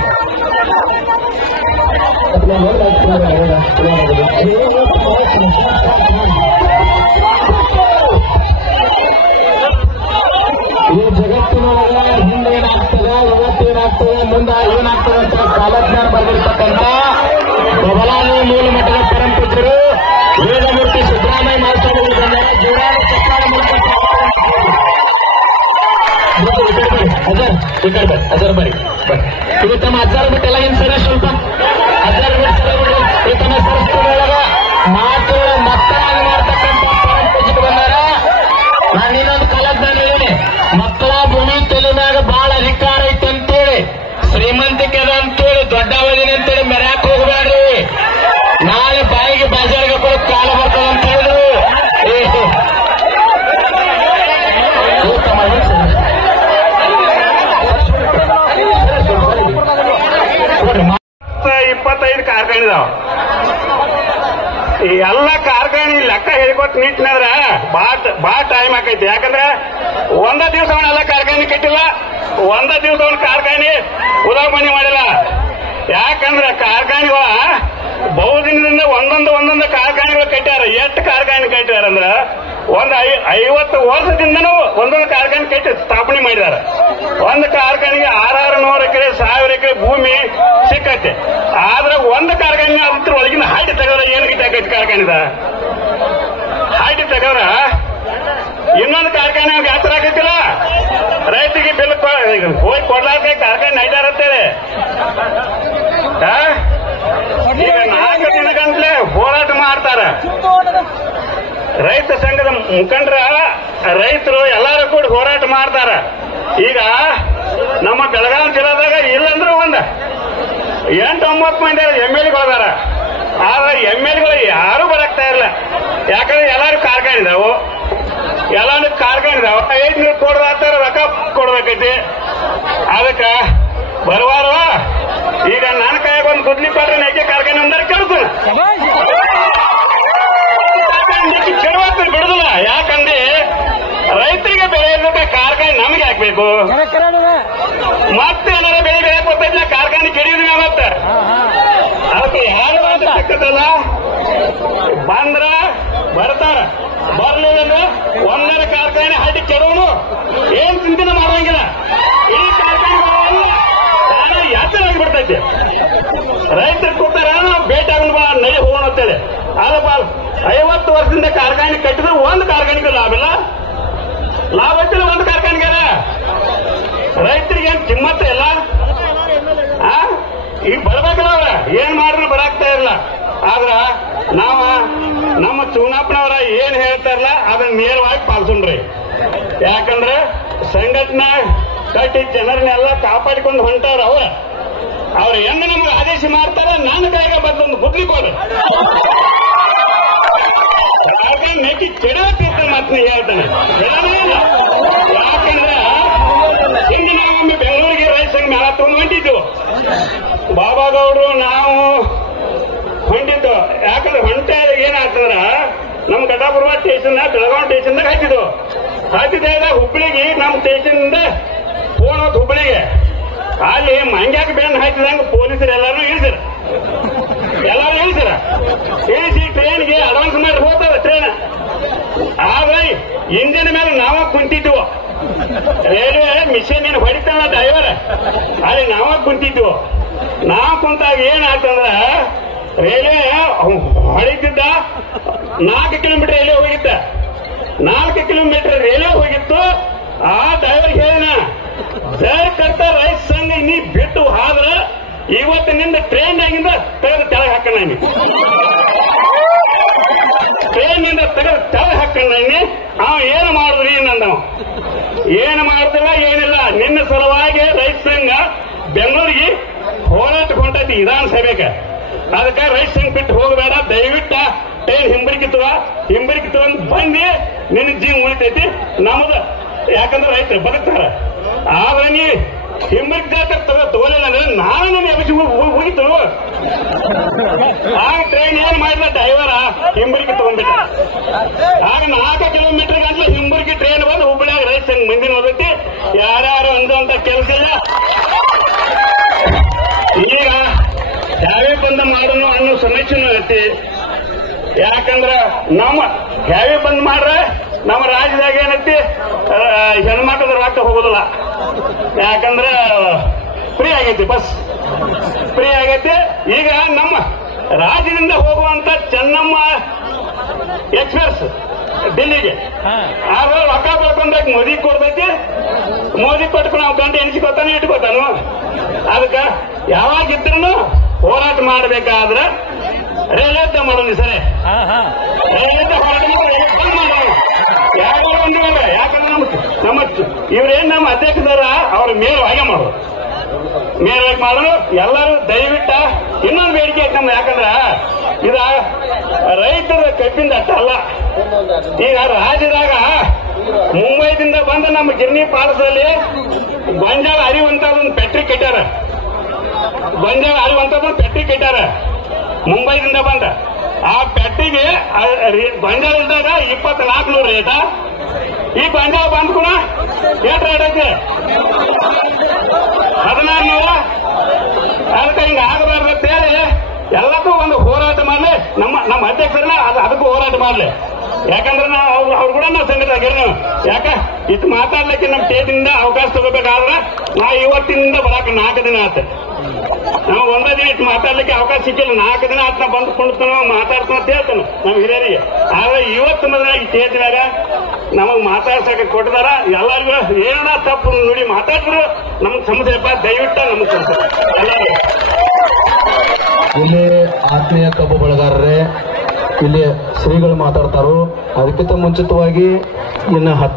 ಈ ಜಗತ್ತಿನೊಳಗೆ ಹಿಂದೆ ಏನಾಗ್ತದೆ, ಇವತ್ತೇನಾಗ್ತದೆ, ಮುಂದೆ ಏನಾಗ್ತದೆ ಅಂತ ಕಾಲಜ್ಞಾನ ಬರೆದಿರ್ತಕ್ಕಂಥ ಬಬಲಾದಿ ಮೂಲ ಮಠದ ಪರಂಪುತ್ರರು ವೇದಮೂರ್ತಿ ಸಿದ್ದರಾಮಯ್ಯ ಮಹಾಸ್ವಾಮಿಗಳು ಬಂದರೆ ಜೋರಾದ ಚಪ್ಪಾಳೆ ಮೂಲಕ ಅಜರ್ ಬರಿ ಇದು ತಮ್ಮ ಅಜ್ಜಾರ ಬಿಟ್ಟು ಎಲ್ಲ ಏನ್ ಸರಿ ಸ್ವಲ್ಪ ಅಜ್ಜಾರ ಬಿಟ್ಟು ಸರಿ ಬಿಡ್ರಿ. ಈ ತಮ್ಮ ಸಂಸ್ಥೆಯೊಳಗ ಮಾತುಗಳ ಮಕ್ಕಳಾಗಿ ಮಾಡ್ತಕ್ಕಂಥ ಪರಂಪೂಜಿಗೆ ಬಂದಾರ. ನಾನು ಇನ್ನೊಂದು ಕಾಲಜ್ಞಾನ ಹೇಳಿ, ಮಕ್ಕಳ ಭೂಮಿ ತಲೆ ಮ್ಯಾಗ ಬಹಳ ಅಧಿಕಾರ ಐತೆ ಅಂತೇಳಿ, ಶ್ರೀಮಂತಿಕೆ ಅದ ಅಂತೇಳಿ, ದೊಡ್ಡವದಿನ ಅಂತೇಳಿ ಮೆರ್ಯಾಕ್ ಹೋಗಬೇಡ್ರಿ. ನಾಳೆ ಬಾಯಿಗೆ ಬಾಜಾರಿಗೆ ಕೂಡ ಕಾಲ ಬರ್ತದ ಅಂತ ಹೇಳಿದ್ರು. ಇಪ್ಪತ್ತೈದು ಕಾರ್ಖಾನೆ ಇದಾವ. ಈ ಎಲ್ಲ ಕಾರ್ಖಾನೆ ಲೆಕ್ಕ ಹೇಳಿಕೊಟ್ಟು ನಿಂತಿನಾದ್ರ ಬಾಳ ಟೈಮ್ ಆಕೈತಿ. ಯಾಕಂದ್ರೆ ಒಂದ ದಿವಸ ಅವನ್ನೆಲ್ಲ ಕಾರ್ಖಾನೆ ಕಟ್ಟಿಲ್ಲ, ಒಂದ ದಿವಸ ಅವನ ಕಾರ್ಖಾನೆ ಉದಾಹರಣೆ ಮಾಡಿಲ್ಲ. ಯಾಕಂದ್ರೆ ಕಾರ್ಖಾನೆಗಳ ಬಹುದಿನದಿಂದ ಒಂದೊಂದು ಕಾರ್ಖಾನೆಗಳು ಕಟ್ಟ್ಯಾರ. ಎಷ್ಟು ಕಾರ್ಖಾನೆ ಕಟ್ಟ್ಯಾರ ಅಂದ್ರ ಒಂದು 50 ವರ್ಷದಿಂದನೂ ಒಂದೊಂದು ಕಾರ್ಖಾನೆ ಕಟ್ಟಿ ಸ್ಥಾಪನೆ ಮಾಡಿದಾರ. ಒಂದು ಕಾರ್ಖಾನೆಗೆ 600 ಎಕರೆ 1000 ಎಕರೆ ಭೂಮಿ ಸಿಕ್ಕತ್ತೆ. ಆದ್ರೆ ಒಂದು ಕಾರ್ಖಾನೆ ಅದ್ರ ಒಳಗಿನ ಹಾಡಿ ತೆಗೆದ್ರೆ ಏನು ಗಿಟ್ಟಾಕೈತಿ ಕಾರ್ಖಾನೆದ ಹಾಡಿ ತೆಗೆದ್ರ ಇನ್ನೊಂದು ಕಾರ್ಖಾನೆ ವ್ಯಾಸರ ಆಗೈತಿಲ್ಲ, ರೈತರಿಗೆ ಬಿಲ್ ಹೋಗಿ ಕೊಡ್ಲಾರ್ದೆ ಕಾರ್ಖಾನೆ ನೈದಾರತ್ತೇಳಿ. ಈಗ 4 ದಿನಗಂಟ್ಲೆ ಹೋರಾಟ ಮಾಡ್ತಾರ. ರೈತ ಸಂಘದ ಮುಖಂಡರ ರೈತರು ಎಲ್ಲಾರು ಕೂಡ ಹೋರಾಟ ಮಾಡ್ತಾರ. ಈಗ ನಮ್ಮ ಬೆಳಗಾವಿ ಜಿಲ್ಲಾದಾಗ ಇಲ್ಲಂದ್ರೂ 8-9 ಮಂದಿ MLA ಹೋದಾರ. ಆದ್ರೆ MLA ಯಾರು ಬರಕ್ತಾ ಇರಲ್ಲ. ಯಾಕಂದ್ರೆ ಎಲ್ಲಾರು ಕಾರ್ಖಾನೆ ಇದಾವು, ಎಲ್ಲಾನು ಕಾರ್ಖಾನೆ ಇದಾವ. 500 ಕೊಡ್ದಾತಾರ, ರೊಕ್ಕ ಕೊಡ್ಬೇಕೈತಿ. ಅದಕ್ಕ ಬರುವಾರ ಈಗ ನನ್ನ ಕೈಯಾಗ ಒಂದು ಗುದ್ಲಿ ಕೊಟ್ರೆ ನೈಕೆ ಕಾರ್ಖಾನೆ ಒಂದಾರ ಕೆಡ್ತಾನ ಬಿಡುದಿಲ್ಲ. ಯಾಕಂದ್ರೆ ರೈತರಿಗೆ ಬೆಲೆ ಇರುತ್ತೆ, ಕಾರ್ಖಾನೆ ನಮಗೆ ಹಾಕ್ಬೇಕು. ಮತ್ತೆ ಏನಾರ ಬೆಳೆ ಬೆಳೆಯಕ್ ಗೊತ್ತಿಲ್ಲ, ಕಾರ್ಖಾನೆ ಕೆಡಿಯೋದಿಲ್ಲ. ಮತ್ತೆ ಅದಕ್ಕೆ ಯಾರು ಸಿಕ್ಕದಲ್ಲ ಬಂದ್ರ ಬರ್ತಾರ, ಬರ್ಲಿಲ್ಲ ಒಂದರ ಕಾರ್ಖಾನೆ ಹಾಕಿ ಕೆಡೋನು ಏನ್ ಚಿಂತನೆ ಮಾಡುವಂಗಿಲ್ಲ. ಈ ಕಾರ್ಖಾನೆ ಯಾತ್ರಾಗಿ ಬಿಡ್ತೈತಿ. ರೈತರು ಕೂತಾರ, ನಾವು ಭೇಟಿಯಾಗ ನೈ ಹೋಗೋಣ ಅಂತೇಳಿ. ಅದಪ್ಪ 50 ವರ್ಷದಿಂದ ಕಾರ್ಖಾನೆ ಕಟ್ಟಿದ್ರೆ ಒಂದು ಕಾರ್ಖಾನೆಗೆ ಲಾಭ ಇಲ್ಲ, ಲಾಭ ಐತಿಲ್ಲ ಒಂದು ಕಾರ್ಖಾನೆಗೆ. ರೈತರಿಗೆ ಏನ್ ಕಿಮ್ಮತ್ತ ಇಲ್ಲ. ಈಗ ಬರ್ಬೇಕಲ್ಲ ಅವ್ರ, ಏನ್ ಮಾಡಿದ್ರು ಬರಾಕ್ತಾ ಇರಲ್ಲ. ಆದ್ರ ನಾವ ನಮ್ಮ ಚುನಾಪನವರ ಏನ್ ಹೇಳ್ತಾರಲ್ಲ ಅದನ್ನ ನೇರವಾಗಿ ಪಾಲಿಸೋಣ್ರಿ. ಯಾಕಂದ್ರೆ ಸಂಘಟನೆ ಕಟ್ಟಿ ಜನರನ್ನೆಲ್ಲ ಕಾಪಾಡಿಕೊಂಡು ಹೊಂಟವ್ರ. ಅವ್ರ ಹೆಂಗ ನಮಗೆ ಆದೇಶ ಮಾಡ್ತಾರ, ನನ್ನ ಕೈಗೆ ಬಂದೊಂದು ಬುದ್ಧಿ ಕೊಡ್ರಿ. ನೆಟ್ಟಿ ಕೆಡತಿರ್ತ ಮಾತ್ರ ಹೇಳ್ತಾನೆ. ಯಾಕಂದ್ರೆ ಹಿಂದೆ ನಾವೊಮ್ಮೆ ಬೆಂಗಳೂರಿಗೆ ರೈತ ಸಂಘ ಮೇಳ ತಗೊಂಡು ಹೊಂಟಿದ್ದು, ಬಾಬಾಗೌಡರು ನಾವು ಹೊಂಟಿದ್ದು. ಯಾಕಂದ್ರೆ ಹೊಂಟೆ ಏನಾಗ್ತದ್ರ ನಮ್ ಕಟಾಪುರ ಸ್ಟೇಷನ್ ಬೆಳಗಾವಿ ಸ್ಟೇಷನ್ದಾಗ ಹಾಕಿದ್ದಾಗ ಹುಬ್ಬಳ್ಳಿಗೆ ನಮ್ಮ ಸ್ಟೇಷನ್ ಫೋನ್ ಹೋದ್ ಹುಬ್ಬಳ್ಳಿಗೆ. ಅಲ್ಲಿ ಮಂಗ್ಯಾಕ ಬೆನ್ನು ಹಾಕಿದಂಗ ಪೊಲೀಸರು ಎಲ್ಲಾರು ಇಳಿಸಿರ, ಇಳಿಸಿ ಟ್ರೈನ್ಗೆ ಅಡ್ವಾನ್ಸ್ ಮಾಡಿ ಹೋಗ್ತದ ಟ್ರೈನ್. ಆದ್ರೆ ಇಂಜಿನ್ ಮೇಲೆ ನಾವ ಕುಂತಿದ್ವು. ರೈಲ್ವೆ ಮಿಷನ್ ಏನು ಹೊಡಿತಾನ ಡ್ರೈವರ್, ಅಲ್ಲಿ ನಾವ ಕುಂತಿದ್ವು. ನಾವ್ ಕುಂತಾಗ ಏನಾಗ್ತಂದ್ರ ರೈಲ್ವೆ ಹೊಡಿತಿದ್ದ 4 ಕಿಲೋಮೀಟರ್ ರೈಲ್ವೆ ಹೋಗಿದ್ದ. 4 ಕಿಲೋಮೀಟರ್ ರೈಲ್ವೆ ಹೋಗಿತ್ತು. ಆ ಡ್ರೈವರ್ ಹೇಳಿನ ಜರ್ ಕರ್ತ ರೈತ ಸಂಘ ನೀ ಬಿಟ್ಟು ಆದ್ರ ಇವತ್ತಿನಿಂದ ಟ್ರೈನ್ ಆಗಿಂದ ತೆಗೆದು ತೆಳಗೆ ಹಾಕೋಣ, ಟ್ರೈನ್ ನಿಂದ ತೆಗೆದು ತೆಳಗೆ ಹಾಕೋಣ. ಅವ ಏನು ಮಾಡಿದ್ರಿ ನಂದವ ಏನು ಮಾಡುದಿಲ್ಲ, ಏನಿಲ್ಲ. ನಿನ್ನ ಸಲುವಾಗಿ ರೈತ ಸಂಘ ಬೆಂಗಳೂರಿಗೆ ಹೋರಾಟ ಹೊಂಟೈತಿ ವಿಧಾನಸಭೆಗೆ. ಅದಕ್ಕೆ ರೈತ ಸಂಘ ಬಿಟ್ಟು ಹೋಗಬೇಡ, ದಯವಿಟ್ಟು ಟ್ರೈನ್ ಹಿಂಬರಿಕಿತ್ತವ ಅಂತ ಬಂದು ನಿನ್ನ ಜೀವ ಉಳಿತೈತಿ ನಮ್ದು. ಯಾಕಂದ್ರೆ ರೈತರು ಬದುಕ್ತಾರ. ಆದ್ರೆ ನೀ ಹಿಂಬರಿಕ ತಗೋಲಿಲ್ಲ ಅಂದ್ರೆ ನಾನು ನನ್ನ ಎಬ್ಬಿಸಿ ಹೋಗಿತ್ತು. ಆಗ ಟ್ರೈನ್ ಏನ್ ಮಾಡಿದ ಡ್ರೈವರ ಹಿಂಬರಿಕೆ ತಗೊಂಡ್ಬಿಟ್ಟ. ಆಗ 4 ಕಿಲೋಮೀಟರ್ ಗಂಟ್ಲೆ ಹಿಂಬರಿಕೆ ಟ್ರೈನ್ ಬಂದು ಹುಬ್ಬಳ್ಳಿಯಾಗ ರೈತ ಸಂಘ ಮಂದಿನ ಹೋದೈತಿ. 2 ಕೆಲಸ ಇಲ್ಲ. ಈಗ ಹ್ಯಾವಿ ಬಂದ್ ಮಾಡೋಣ ಅನ್ನೋ ಸಮಸ್ಯೆ ಐತಿ. ಯಾಕಂದ್ರ ನಮ್ಮ ಹ್ಯಾವಿ ಬಂದ್ ಮಾಡ್ರೆ ನಮ್ಮ ರಾಜ್ಯದಾಗ ಏನೈತಿ, ಹೆಣ್ಮಕ್ಳದ ರೊಕ್ಕ ಹೋಗೋದಿಲ್ಲ. ಯಾಕಂದ್ರ ಫ್ರೀ ಆಗೈತಿ, ಬಸ್ ಫ್ರೀ ಆಗೈತಿ. ಈಗ ನಮ್ಮ ರಾಜ್ಯದಿಂದ ಹೋಗುವಂತ ಚೆನ್ನಮ್ಮ ಎಕ್ಸ್ಪ್ರೆಸ್ ಡೆಲ್ಲಿಗೆ ಆದ್ರೆ ರೊಕ್ಕ ಬರ್ಕೊಂಡಾಗ ಮೋದಿ ಕೊಡ್ತೈತಿ. ಮೋದಿ ಕೊಟ್ಕೊಂಡು ನಾವು ಗಂಟೆ ಎಣಿಸ್ಕೊತಾನೆ ಇಟ್ಕೋತಾನು. ಅದಕ್ಕೆ ಯಾವಾಗಿದ್ರು ಹೋರಾಟ ಮಾಡಬೇಕಾದ್ರೆ ರೈಲ್ವೆ ಮಾಡೋದು ಸರಿ. ರೈಲ್ವೆ ಹೋರಾಟ ಯಾಕಂದ್ರೆ ನಮ್ಮ ಇವ್ರೇನ್ ನಮ್ಮ ಅಧ್ಯಕ್ಷರ ಅವ್ರ ಮೇಲ್ವಾಗಿ ಮಾಡೋದು, ಮೇಲ್ವಾಗಿ ಮಾಡೋದು. ಎಲ್ಲರೂ ದಯವಿಟ್ಟು ಇನ್ನೊಂದು ಬೇಡಿಕೆ ಐತೆ ನಮ್ಮ. ಯಾಕಂದ್ರ ಇದ ರೈತರ ಕಬ್ಬಿಂದ ಅಷ್ಟ ಅಲ್ಲ. ಈಗ ರಾಜ್ಯದಾಗ ಮುಂಬೈದಿಂದ ಬಂದ ನಮ್ಮ ಗಿರ್ನಿ ಪಾಲಸದಲ್ಲಿ ಗೊಂಜಾಳ ಅರಿವಂತದೊಂದು ಫ್ಯಾಕ್ಟ್ರಿ ಕಟ್ಟಾರ. ಗೊಂಜಾಳ ಅರಿವಂತದೊಂದು ಫ್ಯಾಕ್ಟ್ರಿ ಕಟ್ಟಾರ ಮುಂಬೈದಿಂದ ಬಂದ. ಆ ಫ್ಯಾಕ್ಟ್ರಿಗೆ ಗೊಂಜಾಳ ಇದ್ದಾಗ 2400 ರೇಟ. ಈ ಗೊಂಜಾಳ ಬಂದ ಕೂಡ ಎಷ್ಟು ರೇಟ್ ಐತಿ? 1600. ಅದಕ್ಕೆ ಹಿಂಗ ಆಗಬಾರ್ದು ಅಂತ ಹೇಳಿ ಎಲ್ಲಕ್ಕೂ ಒಂದು ಹೋರಾಟ ಮಾಡ್ಲಿ. ನಮ್ಮ ಅಧ್ಯಕ್ಷರನ್ನ ಅದಕ್ಕೂ ಹೋರಾಟ ಮಾಡ್ಲಿ. ಯಾಕಂದ್ರೆ ನಾವು ಅವ್ರು ಕೂಡ ನಾವು ಸಂಗತ ಆಗಿರಿ. ಯಾಕ ಇಷ್ಟು ಮಾತಾಡ್ಲಿಕ್ಕೆ ನಮ್ಮ ಸ್ಟೇಟಿಂದ ಅವಕಾಶ ತಗೋಬೇಕಾದ್ರೆ ನಾವು ಇವತ್ತಿನಿಂದ ಬರಾಕ 4 ದಿನ ಆತ. ನಾವು ಒಂದೇ ದಿನ ಇಟ್ಟು ಮಾತಾಡ್ಲಿಕ್ಕೆ ಅವಕಾಶ ಸಿಕ್ಕಿಲ್ಲ. 4 ದಿನ ಆತ ನಾವು ಬಂದು ಕುಣಿಸ್ತಾನ ಮಾತಾಡ್ತಾನ ಅಂತ ಹೇಳ್ತಾನೆ ನಮ್ಮ ಹಿರಿಯರಿಗೆ. ಆದ್ರೆ ಇವತ್ತು ಮೊದಲ ಈ ಸ್ಟೇಟ್ನಾಗ ನಮಗ್ ಮಾತಾಡ್ಸಕ್ಕೆ ಕೊಟ್ಟಿದಾರ. ಎಲ್ಲರಿಗೂ ಏನ ತಪ್ಪು ನುಡಿ ಮಾತಾಡಿದ್ರು ನಮ್ಗೆ ಸಮಸ್ಯೆಪ್ಪ, ದಯವಿಟ್ಟು ನಮಗ್ ಕೊಡ್ತಾರೆ. ಇಲ್ಲಿ ಆತ್ಮೀಯ ಕಬ್ಬು ಬೆಳೆಗಾರರೇ, ಇಲ್ಲಿ ಶ್ರೀಗಳು ಮಾತಾಡ್ತಾರೋ. ಅದಕ್ಕಿಂತ ಮುಂಚಿತವಾಗಿ ಇನ್ನು 10